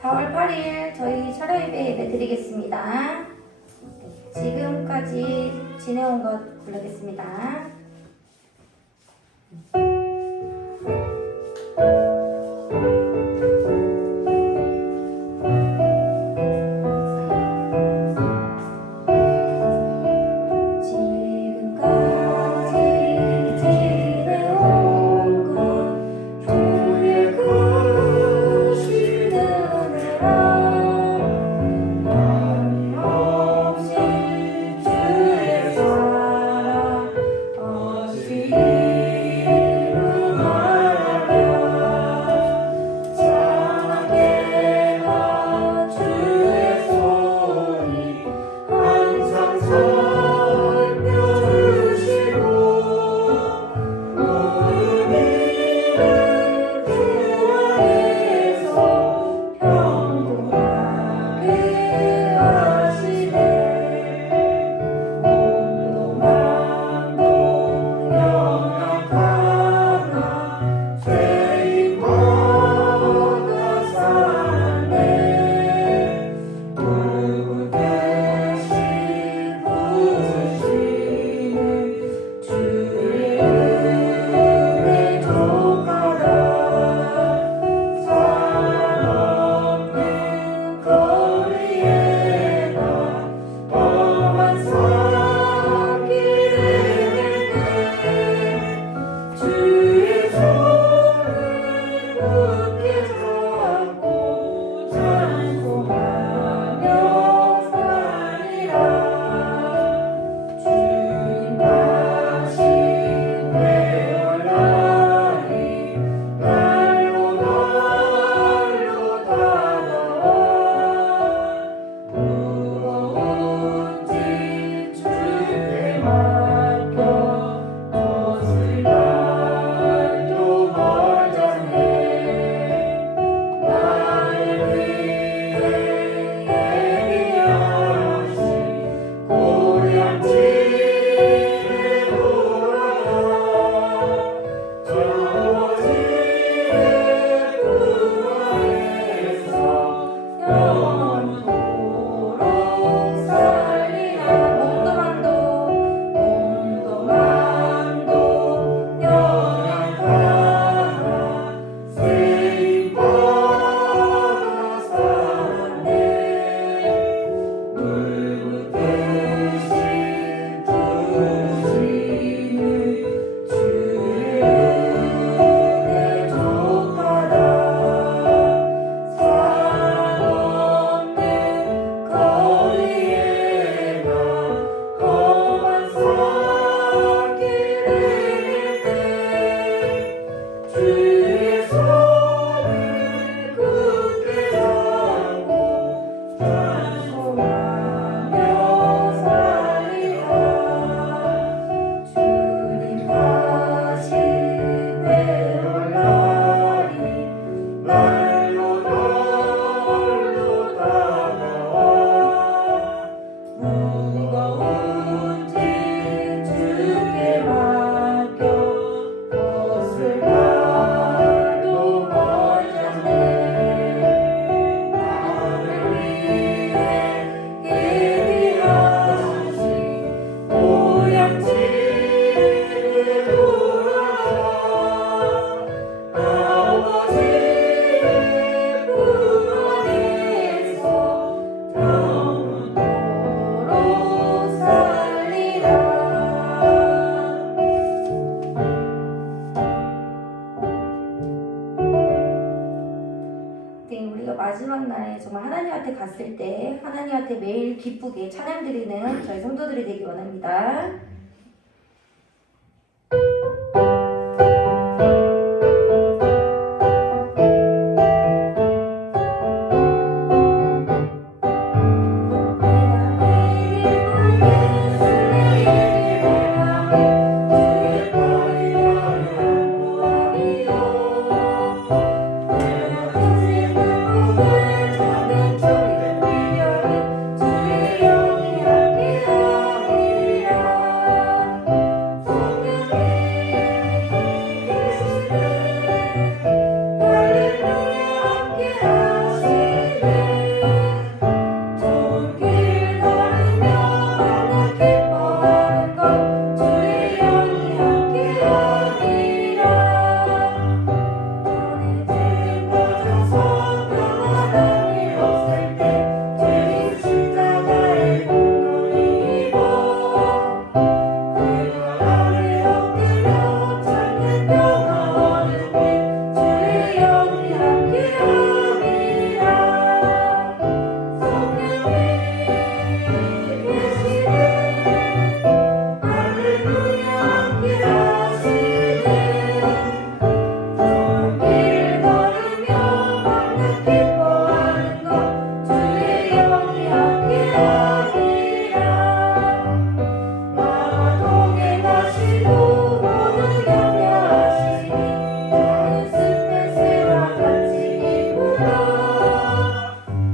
4월 8일 저희 철야 예배 드리겠습니다. 지금까지 지내온 것 부르겠습니다. 마지막 날에 정말 하나님한테 갔을 때 하나님한테 매일 기쁘게 찬양 드리는 저희 성도들이 되기 원합니다. 주의 영이 함께하리라.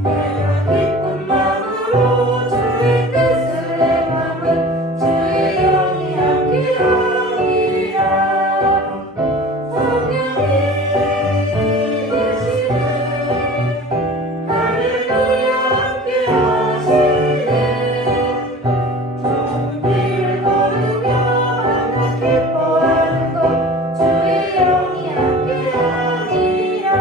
내가 기쁜 마음으로 주의 뜻을 행함은 주의 영이 함께하리라. 성령이 계시네 할렐루야 함께하시네. 좋은 길을 걸으며 항상 기뻐하는 것 주의 영이 함께하니라.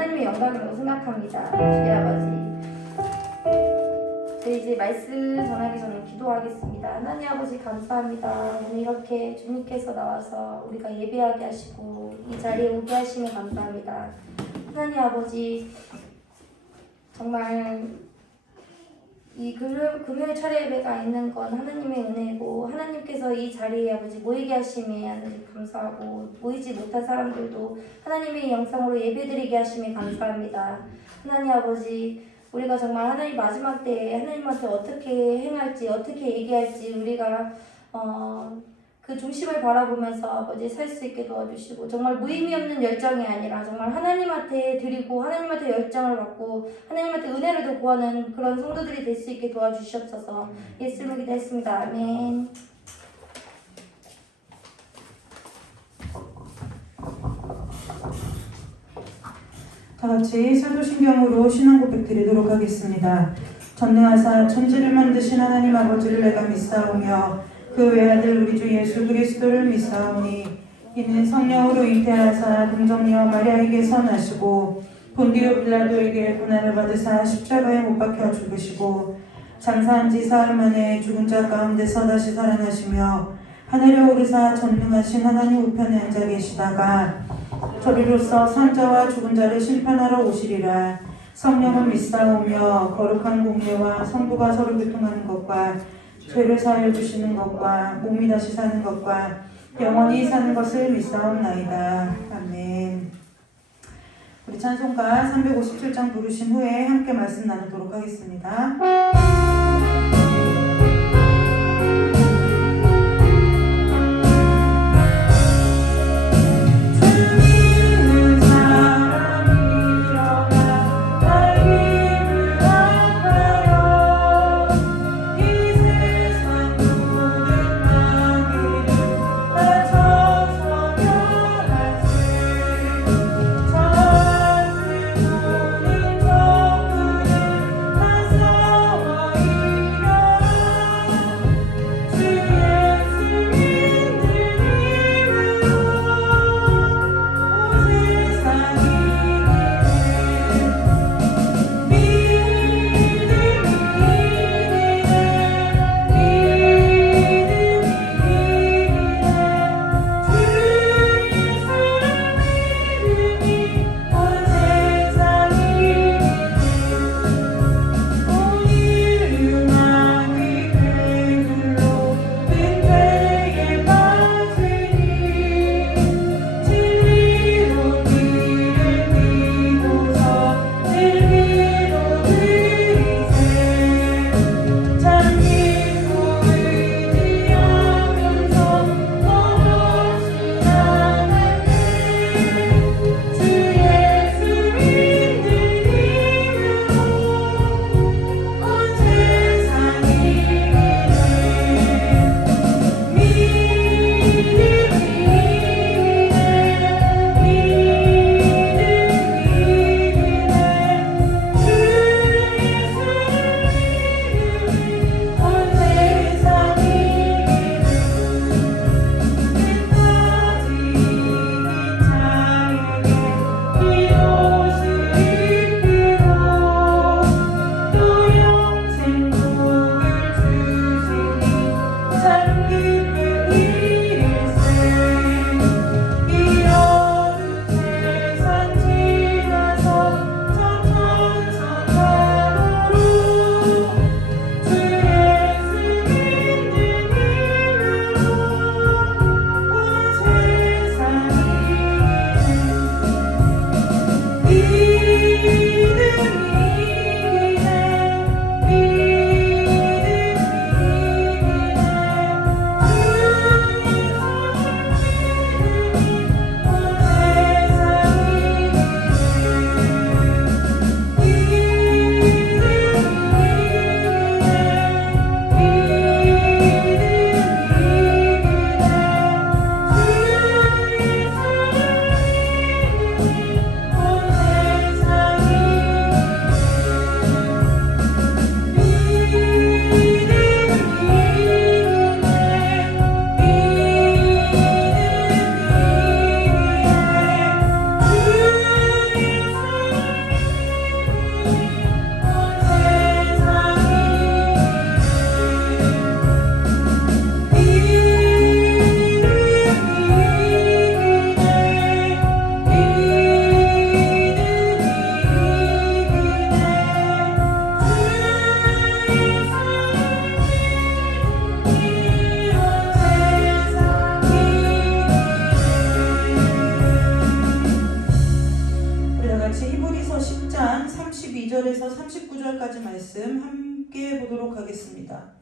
하나님의 영광이라고 생각합니다. 주의 아버지, 저희 이제 말씀 전하기 전에 기도하겠습니다. 하나님 아버지 감사합니다. 오늘 이렇게 주님께서 나와서 우리가 예배하게 하시고 이 자리에 오게 하시면 감사합니다. 하나님 아버지, 정말 이 금요일 철야 예배가 있는 건 하나님의 은혜고, 하나님께서 이 자리에 아버지 모이게 하심에 하나님 감사하고, 모이지 못한 사람들도 하나님의 영상으로 예배드리게 하심에 감사합니다. 하나님 아버지, 우리가 정말 하나님 마지막 때에 하나님한테 어떻게 행할지, 어떻게 얘기할지 우리가 그 중심을 바라보면서 아버지 살 수 있게 도와주시고, 정말 무의미 없는 열정이 아니라 정말 하나님한테 드리고 하나님한테 열정을 받고 하나님한테 은혜를 더 구하는 그런 성도들이 될 수 있게 도와주시옵소서. 예수님을 기도했습니다. 아멘. 다 같이 사도신경으로 신앙 고백 드리도록 하겠습니다. 전능하사 천지를 만드신 하나님 아버지를 내가 믿사오며 그 외아들 우리 주 예수 그리스도를 믿사오니 이는 성령으로 잉태하사 동정녀 마리아에게서 나시고 본디오 빌라도에게 고난을 받으사 십자가에 못 박혀 죽으시고 장사한 지 사흘 만에 죽은 자 가운데서 다시 살아나시며 하늘에 오르사 전능하신 하나님 우편에 앉아 계시다가 저리로서 산자와 죽은 자를 심판하러 오시리라. 성령은 믿사오며 거룩한 공예와 성부가 서로 교통하는 것과 죄를 사하여 주시는 것과 몸이 다시 사는 것과 영원히 사는 것을 믿사옵나이다. 아멘. 우리 찬송가 357장 부르신 후에 함께 말씀 나누도록 하겠습니다. 다 32절에서 39절까지 말씀 함께 보도록 하겠습니다.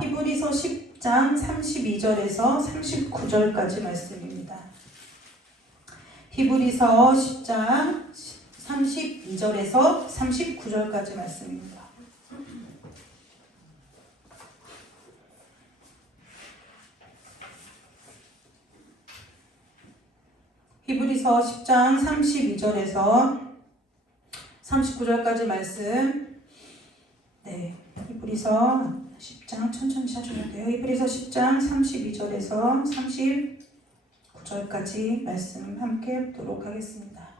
히브리서 10장 32절에서 39절까지 말씀입니다. 히브리서 10장 32절에서 39절까지 말씀입니다. 히브리서 10장 32절에서 39절까지 말씀. 네, 히브리서 10장 천천히 찾으면 돼요. 히브리서 10장 32절에서 39절까지 말씀 함께 보도록 하겠습니다.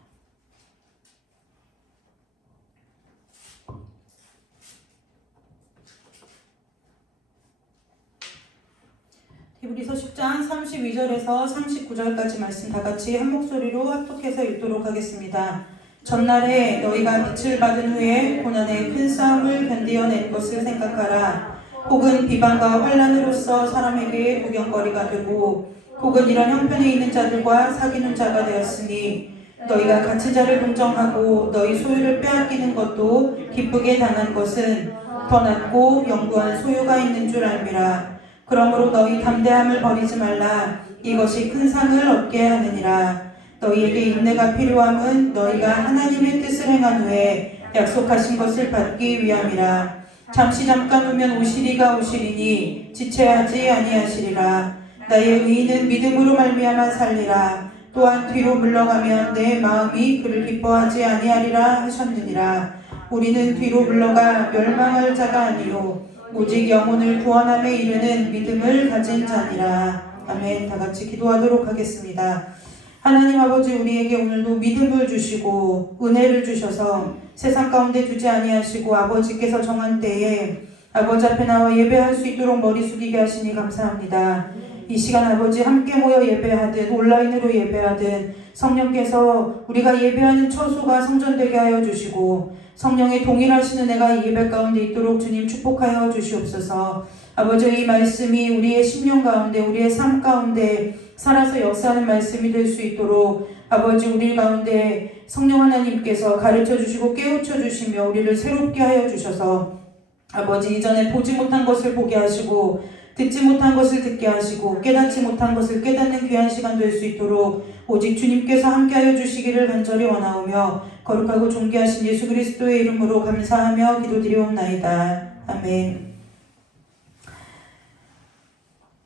히브리서 10장 32절에서 39절까지 말씀 다 같이 한 목소리로 합독해서 읽도록 하겠습니다. 전날에 너희가 빛을 받은 후에 고난의 큰 싸움을 견디어낸 것을 생각하라. 혹은 비방과 환난으로서 사람에게 구경거리가 되고 혹은 이런 형편에 있는 자들과 사귀는 자가 되었으니 너희가 갇힌 자를 동정하고 너희 소유를 빼앗기는 것도 기쁘게 당한 것은 더 낫고 영구한 소유가 있는 줄 알미라. 그러므로 너희 담대함을 버리지 말라. 이것이 큰 상을 얻게 하느니라. 너희에게 인내가 필요함은 너희가 하나님의 뜻을 행한 후에 약속하신 것을 받기 위함이라. 잠시 잠깐 오면 오시리가 오시리니 지체하지 아니하시리라. 나의 의인은 믿음으로 말미암아 살리라. 또한 뒤로 물러가면 내 마음이 그를 기뻐하지 아니하리라 하셨느니라. 우리는 뒤로 물러가 멸망할 자가 아니요 오직 영혼을 구원함에 이르는 믿음을 가진 자니라. 아멘. 다 같이 기도하도록 하겠습니다. 하나님 아버지, 우리에게 오늘도 믿음을 주시고 은혜를 주셔서 세상 가운데 두지 아니하시고 아버지께서 정한 때에 아버지 앞에 나와 예배할 수 있도록 머리 숙이게 하시니 감사합니다. 이 시간 아버지 함께 모여 예배하든 온라인으로 예배하든 성령께서 우리가 예배하는 처소가 성전되게 하여 주시고 성령의 동일하신 은혜가 이 예배 가운데 있도록 주님 축복하여 주시옵소서. 아버지, 이 말씀이 우리의 심령 가운데 우리의 삶 가운데 살아서 역사하는 말씀이 될 수 있도록 아버지 우리 가운데 성령 하나님께서 가르쳐 주시고 깨우쳐 주시며 우리를 새롭게 하여 주셔서 아버지 이전에 보지 못한 것을 보게 하시고 듣지 못한 것을 듣게 하시고 깨닫지 못한 것을 깨닫는 귀한 시간 될 수 있도록 오직 주님께서 함께하여 주시기를 간절히 원하오며 거룩하고 존귀하신 예수 그리스도의 이름으로 감사하며 기도드리옵나이다. 아멘.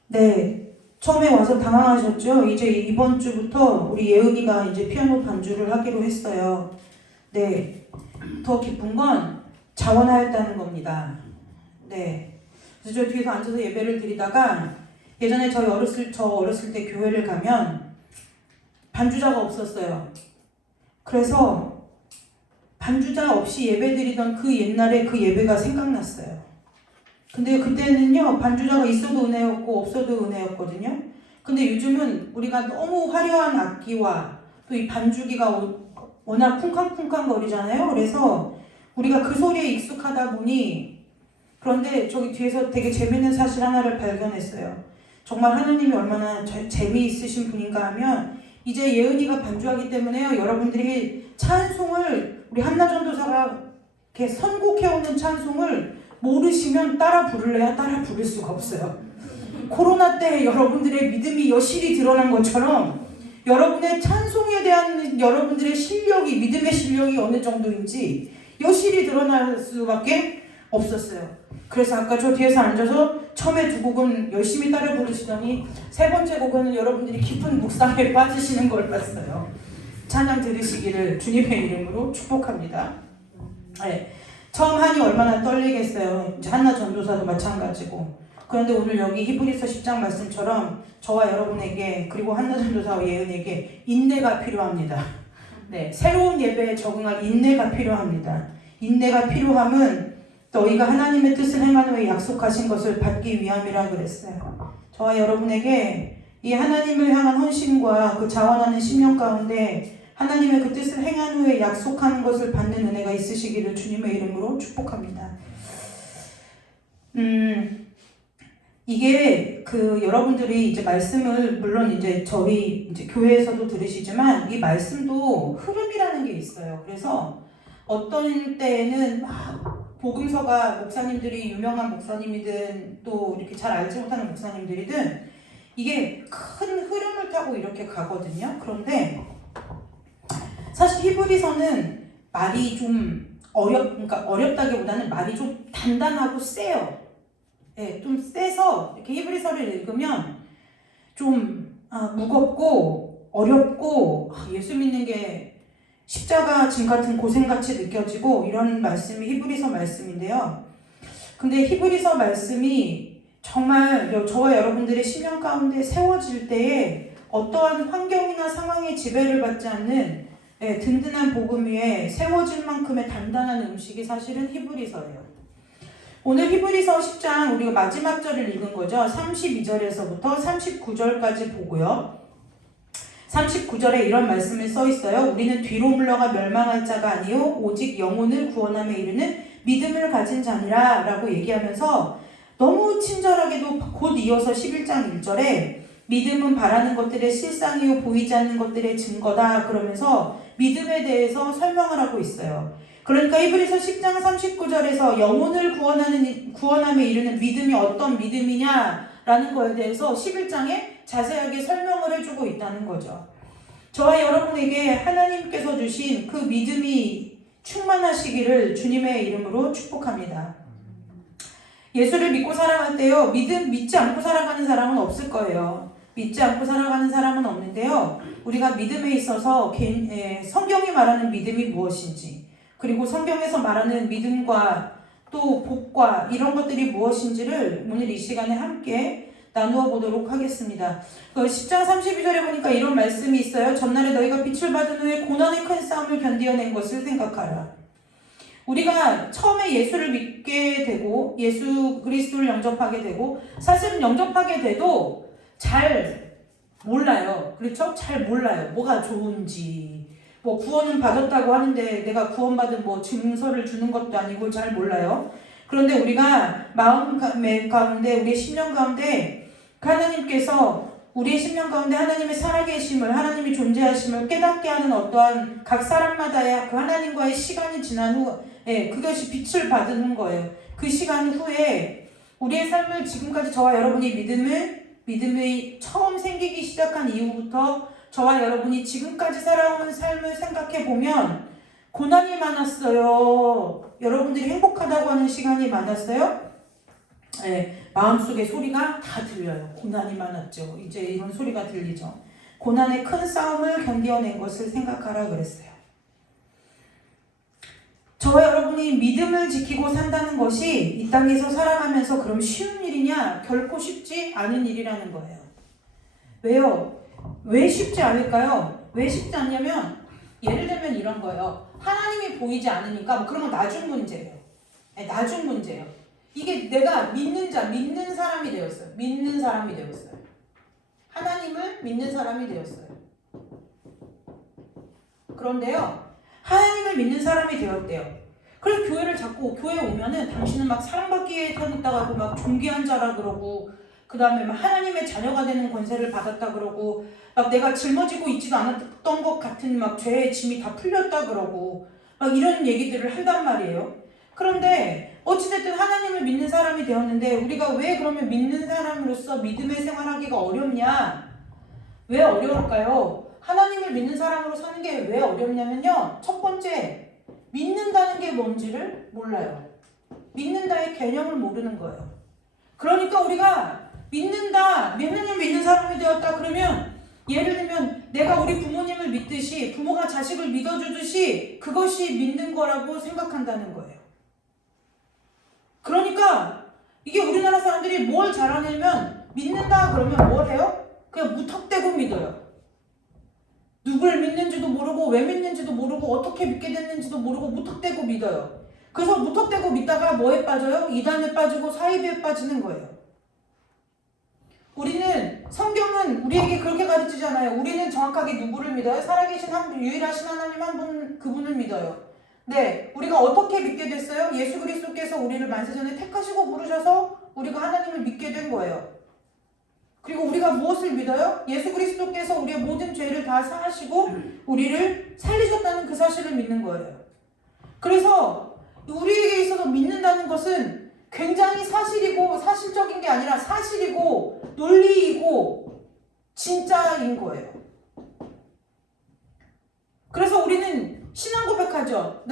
네, 처음에 와서 당황하셨죠? 이제 이번 주부터 우리 예은이가 이제 피아노 반주를 하기로 했어요. 네, 더 기쁜 건 자원하였다는 겁니다. 네, 그래서 저 뒤에서 앉아서 예배를 드리다가 예전에 저 어렸을 때 교회를 가면 반주자가 없었어요. 그래서 반주자 없이 예배 드리던 그 옛날에 그 예배가 생각났어요. 근데 그때는요, 반주자가 있어도 은혜였고 없어도 은혜였거든요. 근데 요즘은 우리가 너무 화려한 악기와 또 이 반주기가 워낙 쿵쾅쿵쾅 거리잖아요. 그래서 우리가 그 소리에 익숙하다 보니, 그런데 저기 뒤에서 되게 재밌는 사실 하나를 발견했어요. 정말 하나님이 얼마나 재미있으신 분인가 하면, 이제 예은이가 반주하기 때문에요, 여러분들이 찬송을, 우리 한나전도사가 이렇게 선곡해오는 찬송을 모르시면 따라 부를래야 따라 부를 수가 없어요. 코로나 때 여러분들의 믿음이 여실히 드러난 것처럼 여러분의 찬송에 대한 여러분들의 실력이, 믿음의 실력이 어느 정도인지 여실히 드러날 수밖에 없었어요. 그래서 아까 저 뒤에서 앉아서 처음에 두 곡은 열심히 따라 부르시더니 세 번째 곡은 여러분들이 깊은 묵상에 빠지시는 걸 봤어요. 찬양 들으시기를 주님의 이름으로 축복합니다. 네. 처음 하니 얼마나 떨리겠어요. 이제 한나 전도사도 마찬가지고. 그런데 오늘 여기 히브리서 10장 말씀처럼 저와 여러분에게, 그리고 한나 전도사와 예은에게 인내가 필요합니다. 네, 새로운 예배에 적응할 인내가 필요합니다. 인내가 필요함은 너희가 하나님의 뜻을 행한 후에 약속하신 것을 받기 위함이라 그랬어요. 저와 여러분에게 이 하나님을 향한 헌신과 그 자원하는 심령 가운데 하나님의 그 뜻을 행한 후에 약속하는 것을 받는 은혜가 있으시기를 주님의 이름으로 축복합니다. 이게 여러분들이 이제 말씀을, 물론 이제 저희 이제 교회에서도 들으시지만 이 말씀도 흐름이라는 게 있어요. 그래서 어떤 때에는 막 복음서가 목사님들이 유명한 목사님이든 또 이렇게 잘 알지 못하는 목사님들이든 이게 큰 흐름을 타고 이렇게 가거든요. 그런데 사실 히브리서는 말이 좀 그러니까 어렵다기보다는 말이 좀 단단하고 세요. 예, 좀 세서 이렇게 히브리서를 읽으면 좀 무겁고 어렵고 예수 믿는 게 십자가 짐 같은 고생같이 느껴지고 이런 말씀이 히브리서 말씀인데요. 근데 히브리서 말씀이 정말 저와 여러분들의 심령 가운데 세워질 때에 어떠한 환경이나 상황의 지배를 받지 않는 든든한 복음 위에 세워질 만큼의 단단한 음식이 사실은 히브리서예요. 오늘 히브리서 10장 우리가 마지막 절을 읽은 거죠. 32절에서부터 39절까지 보고요. 39절에 이런 말씀이 써 있어요. 우리는 뒤로 물러가 멸망할 자가 아니요 오직 영혼을 구원함에 이르는 믿음을 가진 자니라 라고 얘기하면서 너무 친절하게도 곧 이어서 11장 1절에 믿음은 바라는 것들의 실상이요 보이지 않는 것들의 증거다 그러면서 믿음에 대해서 설명을 하고 있어요. 그러니까 히브리서 10장 39절에서 영혼을 구원함에 이르는 믿음이 어떤 믿음이냐라는 거에 대해서 11장에 자세하게 설명을 해주고 있다는 거죠. 저와 여러분에게 하나님께서 주신 그 믿음이 충만하시기를 주님의 이름으로 축복합니다. 예수를 믿고 살아갈 때요, 믿지 않고 살아가는 사람은 없을 거예요. 믿지 않고 살아가는 사람은 없는데요, 우리가 믿음에 있어서 성경이 말하는 믿음이 무엇인지, 그리고 성경에서 말하는 믿음과 또 복과 이런 것들이 무엇인지를 오늘 이 시간에 함께 나누어 보도록 하겠습니다. 10장 32절에 보니까 이런 말씀이 있어요. 전날에 너희가 빛을 받은 후에 고난의 큰 싸움을 견디어낸 것을 생각하라. 우리가 처음에 예수를 믿게 되고 예수 그리스도를 영접하게 되고 사실은 영접하게 돼도 잘 몰라요. 그렇죠? 잘 몰라요. 뭐가 좋은지. 뭐 구원은 받았다고 하는데 내가 구원받은 뭐 증서를 주는 것도 아니고 잘 몰라요. 그런데 우리가 마음 가운데 우리의 심령 가운데 하나님께서 우리의 심령 가운데 하나님의 살아계심을 하나님이 존재하심을 깨닫게 하는 어떠한 각 사람마다의 그 하나님과의 시간이 지난 후 그것이 빛을 받는 거예요. 그 시간 후에 우리의 삶을 지금까지 저와 여러분이 믿음이 처음 생기기 시작한 이후부터 저와 여러분이 지금까지 살아온 삶을 생각해 보면 고난이 많았어요. 여러분들이 행복하다고 하는 시간이 많았어요. 마음속에 소리가 다 들려요. 고난이 많았죠. 이제 이런 소리가 들리죠. 고난의 큰 싸움을 견뎌낸 것을 생각하라 그랬어요. 저와 여러분이 믿음을 지키고 산다는 것이 이 땅에서 살아가면서 그럼 쉬운 일이냐? 결코 쉽지 않은 일이라는 거예요. 왜요? 왜 쉽지 않을까요? 왜 쉽지 않냐면 예를 들면 이런 거예요. 하나님이 보이지 않으니까 뭐 그런 건 나중 문제예요. 나중 문제예요. 이게 내가 믿는 사람이 되었어요. 믿는 사람이 되었어요. 하나님을 믿는 사람이 되었어요. 그런데요, 하나님을 믿는 사람이 되었대요. 그래서 교회를 자꾸 교회에 오면은 당신은 막 사랑받기에 태어났다고 하고 막 존귀한 자라 그러고 그 다음에 막 하나님의 자녀가 되는 권세를 받았다 그러고 막 내가 짊어지고 있지도 않았던 것 같은 막 죄의 짐이 다 풀렸다 그러고 막 이런 얘기들을 한단 말이에요. 그런데 어찌됐든 하나님을 믿는 사람이 되었는데 우리가 왜 그러면 믿는 사람으로서 믿음의 생활하기가 어렵냐? 왜 어려울까요? 하나님을 믿는 사람으로 사는 게 왜 어렵냐면요. 첫 번째, 믿는다는 게 뭔지를 몰라요. 믿는다의 개념을 모르는 거예요. 그러니까 우리가 믿는다, 하나님 믿는 사람이 되었다 그러면 예를 들면 내가 우리 부모님을 믿듯이 부모가 자식을 믿어주듯이 그것이 믿는 거라고 생각한다는 거예요. 그러니까 이게 우리나라 사람들이 뭘 잘하냐면 믿는다 그러면 뭘 해요? 그냥 무턱대고 믿어요. 누굴 믿는지도 모르고 왜 믿는지도 모르고 어떻게 믿게 됐는지도 모르고 무턱대고 믿어요. 그래서 무턱대고 믿다가 뭐에 빠져요? 이단에 빠지고 사이비에 빠지는 거예요. 우리는 성경은 우리에게 그렇게 가르치잖아요. 우리는 정확하게 누구를 믿어요? 살아계신 유일하신 하나님 한 분, 그분을 믿어요. 네, 우리가 어떻게 믿게 됐어요? 예수 그리스도께서 우리를 만세전에 택하시고 부르셔서 우리가 하나님을 믿게 된 거예요. 그리고 우리가 무엇을 믿어요? 예수 그리스도께서 우리의 모든 죄를 다 사하시고 우리를 살리셨다는 그 사실을 믿는 거예요. 그래서 우리에게 있어서 믿는다는 것은 굉장히 사실이고 사실적인 게 아니라 사실이고 논리이고 진짜인 거예요. 그래서 우리는 신앙 고백하죠.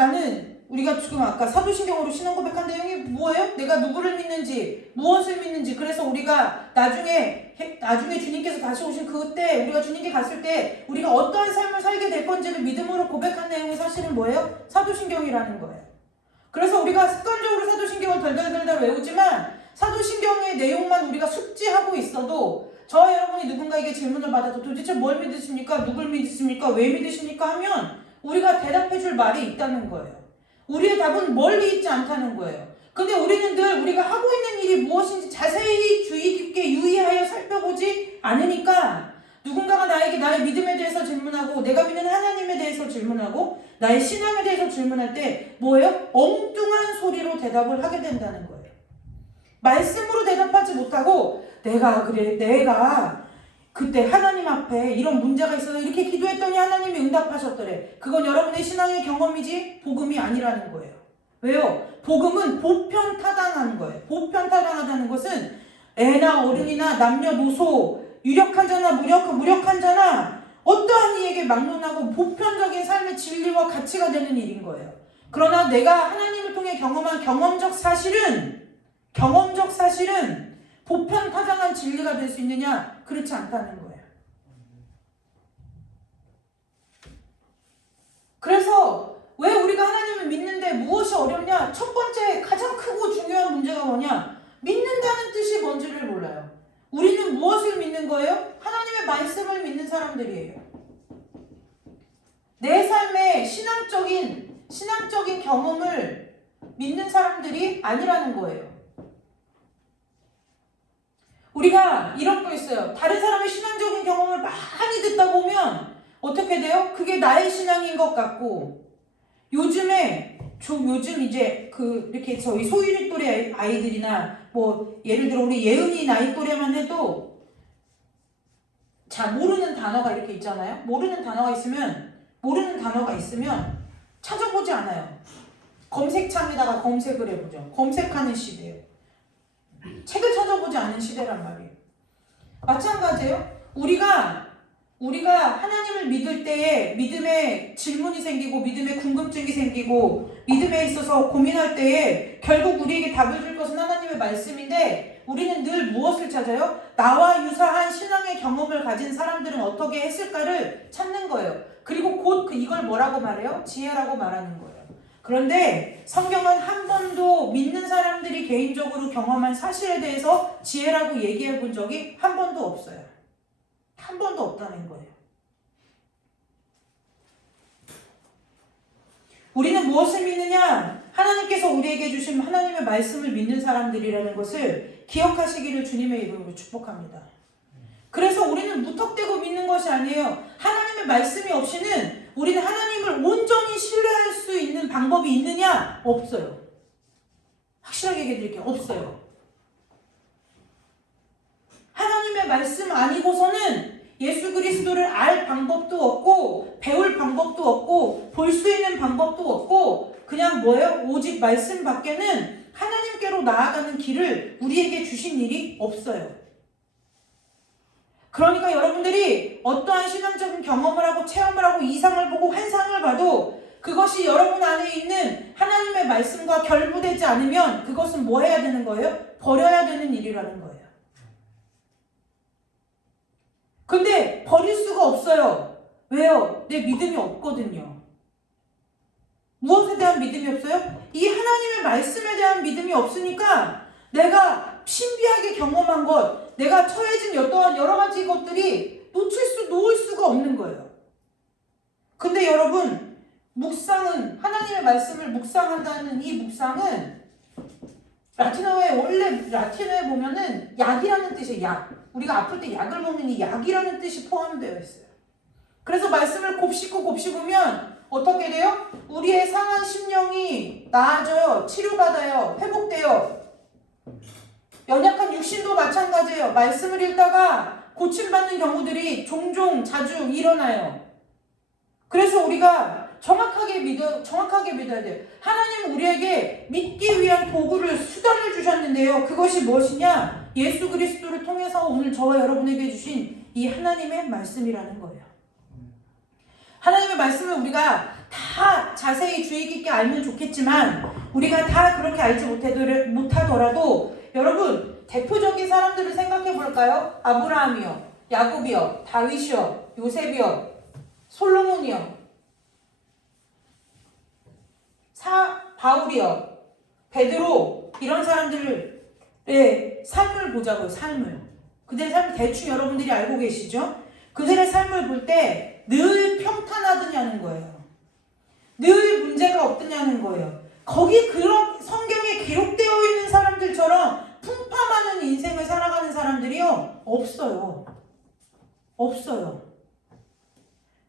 우리가 지금 아까 사도신경으로 신앙 고백한 내용이 뭐예요? 내가 누구를 믿는지, 무엇을 믿는지. 그래서 우리가 나중에 주님께서 다시 오신 그때, 우리가 주님께 갔을 때 우리가 어떠한 삶을 살게 될 건지를 믿음으로 고백한 내용이 사실은 뭐예요? 사도신경이라는 거예요. 그래서 우리가 습관적으로 사도신경을 덜덜덜덜 외우지만 사도신경의 내용만 우리가 숙지하고 있어도 저와 여러분이 누군가에게 질문을 받아도 도대체 뭘 믿으십니까? 누굴 믿으십니까? 왜 믿으십니까? 하면 우리가 대답해 줄 말이 있다는 거예요. 우리의 답은 멀리 있지 않다는 거예요. 근데 우리는 늘 우리가 하고 있는 일이 무엇인지 자세히 주의 깊게 유의하여 살펴보지 않으니까 누군가가 나에게 나의 믿음에 대해서 질문하고 내가 믿는 하나님에 대해서 질문하고 나의 신앙에 대해서 질문할 때 뭐예요? 엉뚱한 소리로 대답을 하게 된다는 거예요. 말씀으로 대답하지 못하고 내가 그때 하나님 앞에 이런 문제가 있어서 이렇게 기도했더니 하나님이 응답하셨더래. 그건 여러분의 신앙의 경험이지 복음이 아니라는 거예요. 왜요? 복음은 보편타당한 거예요. 보편타당하다는 것은 애나 어른이나 남녀노소, 유력한 자나 무력한 자나 어떠한 이에게 막론하고 보편적인 삶의 진리와 가치가 되는 일인 거예요. 그러나 내가 하나님을 통해 경험한 경험적 사실은 보편타당한 진리가 될 수 있느냐? 그렇지 않다는 거예요. 그래서 왜 우리가 하나님을 믿는데 무엇이 어렵냐? 첫 번째 가장 크고 중요한 문제가 뭐냐? 믿는다는 뜻이 뭔지를 몰라요. 우리는 무엇을 믿는 거예요? 하나님의 말씀을 믿는 사람들이에요. 내 삶의 신앙적인 경험을 믿는 사람들이 아니라는 거예요. 우리가 이런 거 있어요. 다른 사람의 신앙적인 경험을 많이 듣다 보면 어떻게 돼요? 그게 나의 신앙인 것 같고 요즘 이제 이렇게 저희 소유리 또래 아이들이나 뭐 예를 들어 우리 예은이 나이 또래만 해도 자 모르는 단어가 이렇게 있잖아요. 모르는 단어가 있으면 찾아보지 않아요. 검색창에다가 검색을 해보죠. 검색하는 시대예요. 책을 찾아보지 않은 시대란 말이에요. 마찬가지예요. 우리가 하나님을 믿을 때에 믿음의 질문이 생기고 믿음의 궁금증이 생기고 믿음에 있어서 고민할 때에 결국 우리에게 답을 줄 것은 하나님의 말씀인데 우리는 늘 무엇을 찾아요? 나와 유사한 신앙의 경험을 가진 사람들은 어떻게 했을까를 찾는 거예요. 그리고 곧 이걸 뭐라고 말해요? 지혜라고 말하는 거예요. 그런데 성경은 한 번도 믿는 사람들이 개인적으로 경험한 사실에 대해서 지혜라고 얘기해 본 적이 한 번도 없어요. 한 번도 없다는 거예요. 우리는 무엇을 믿느냐? 하나님께서 우리에게 주신 하나님의 말씀을 믿는 사람들이라는 것을 기억하시기를 주님의 이름으로 축복합니다. 그래서 우리는 무턱대고 믿는 것이 아니에요. 하나님의 말씀이 없이는 우리는 하나님을 온전히 신뢰할 수 있는 방법이 있느냐? 없어요. 확실하게 얘기해 드릴게요. 없어요. 하나님의 말씀 아니고서는 예수 그리스도를 알 방법도 없고 배울 방법도 없고 볼 수 있는 방법도 없고 그냥 뭐예요? 오직 말씀 밖에는 하나님께로 나아가는 길을 우리에게 주신 일이 없어요. 그러니까 여러분들이 어떠한 신앙적인 경험을 하고 체험을 하고 이상을 보고 환상을 봐도 그것이 여러분 안에 있는 하나님의 말씀과 결부되지 않으면 그것은 뭐 해야 되는 거예요? 버려야 되는 일이라는 거예요. 근데 버릴 수가 없어요. 왜요? 내 믿음이 없거든요. 무엇에 대한 믿음이 없어요? 이 하나님의 말씀에 대한 믿음이 없으니까 내가 신비하게 경험한 것, 내가 처해진 어떠한 여러 가지 것들이 놓을 수가 없는 거예요. 근데 여러분, 하나님의 말씀을 묵상한다는 이 묵상은 라틴어에 보면은 약이라는 뜻이에요. 약. 우리가 아플 때 약을 먹는 이 약이라는 뜻이 포함되어 있어요. 그래서 말씀을 곱씹으면 어떻게 돼요? 우리의 상한 심령이 나아져요. 치료받아요. 회복돼요. 연약한 육신도 마찬가지예요. 말씀을 읽다가 고침받는 경우들이 자주 일어나요. 그래서 우리가 정확하게 믿어야 돼요. 하나님은 우리에게 믿기 위한 도구를, 수단을 주셨는데요. 그것이 무엇이냐? 예수 그리스도를 통해서 오늘 저와 여러분에게 주신 이 하나님의 말씀이라는 거예요. 하나님의 말씀을 우리가 다 자세히 주의 깊게 알면 좋겠지만 우리가 다 그렇게 알지 못하더라도 여러분, 대표적인 사람들을 생각해 볼까요? 아브라함이요, 야곱이요, 다윗이요, 요셉이요, 솔로몬이요, 바울이요, 베드로, 이런 사람들의 삶을 보자고요. 삶을. 그들의 삶을 대충 여러분들이 알고 계시죠? 그들의 삶을 볼 때 늘 평탄하느냐는 거예요. 늘 문제가 없느냐는 거예요. 거기 그런 성경에 기록되어 있는 사람들처럼 풍파 많은 인생을 살아가는 사람들이요, 없어요. 없어요.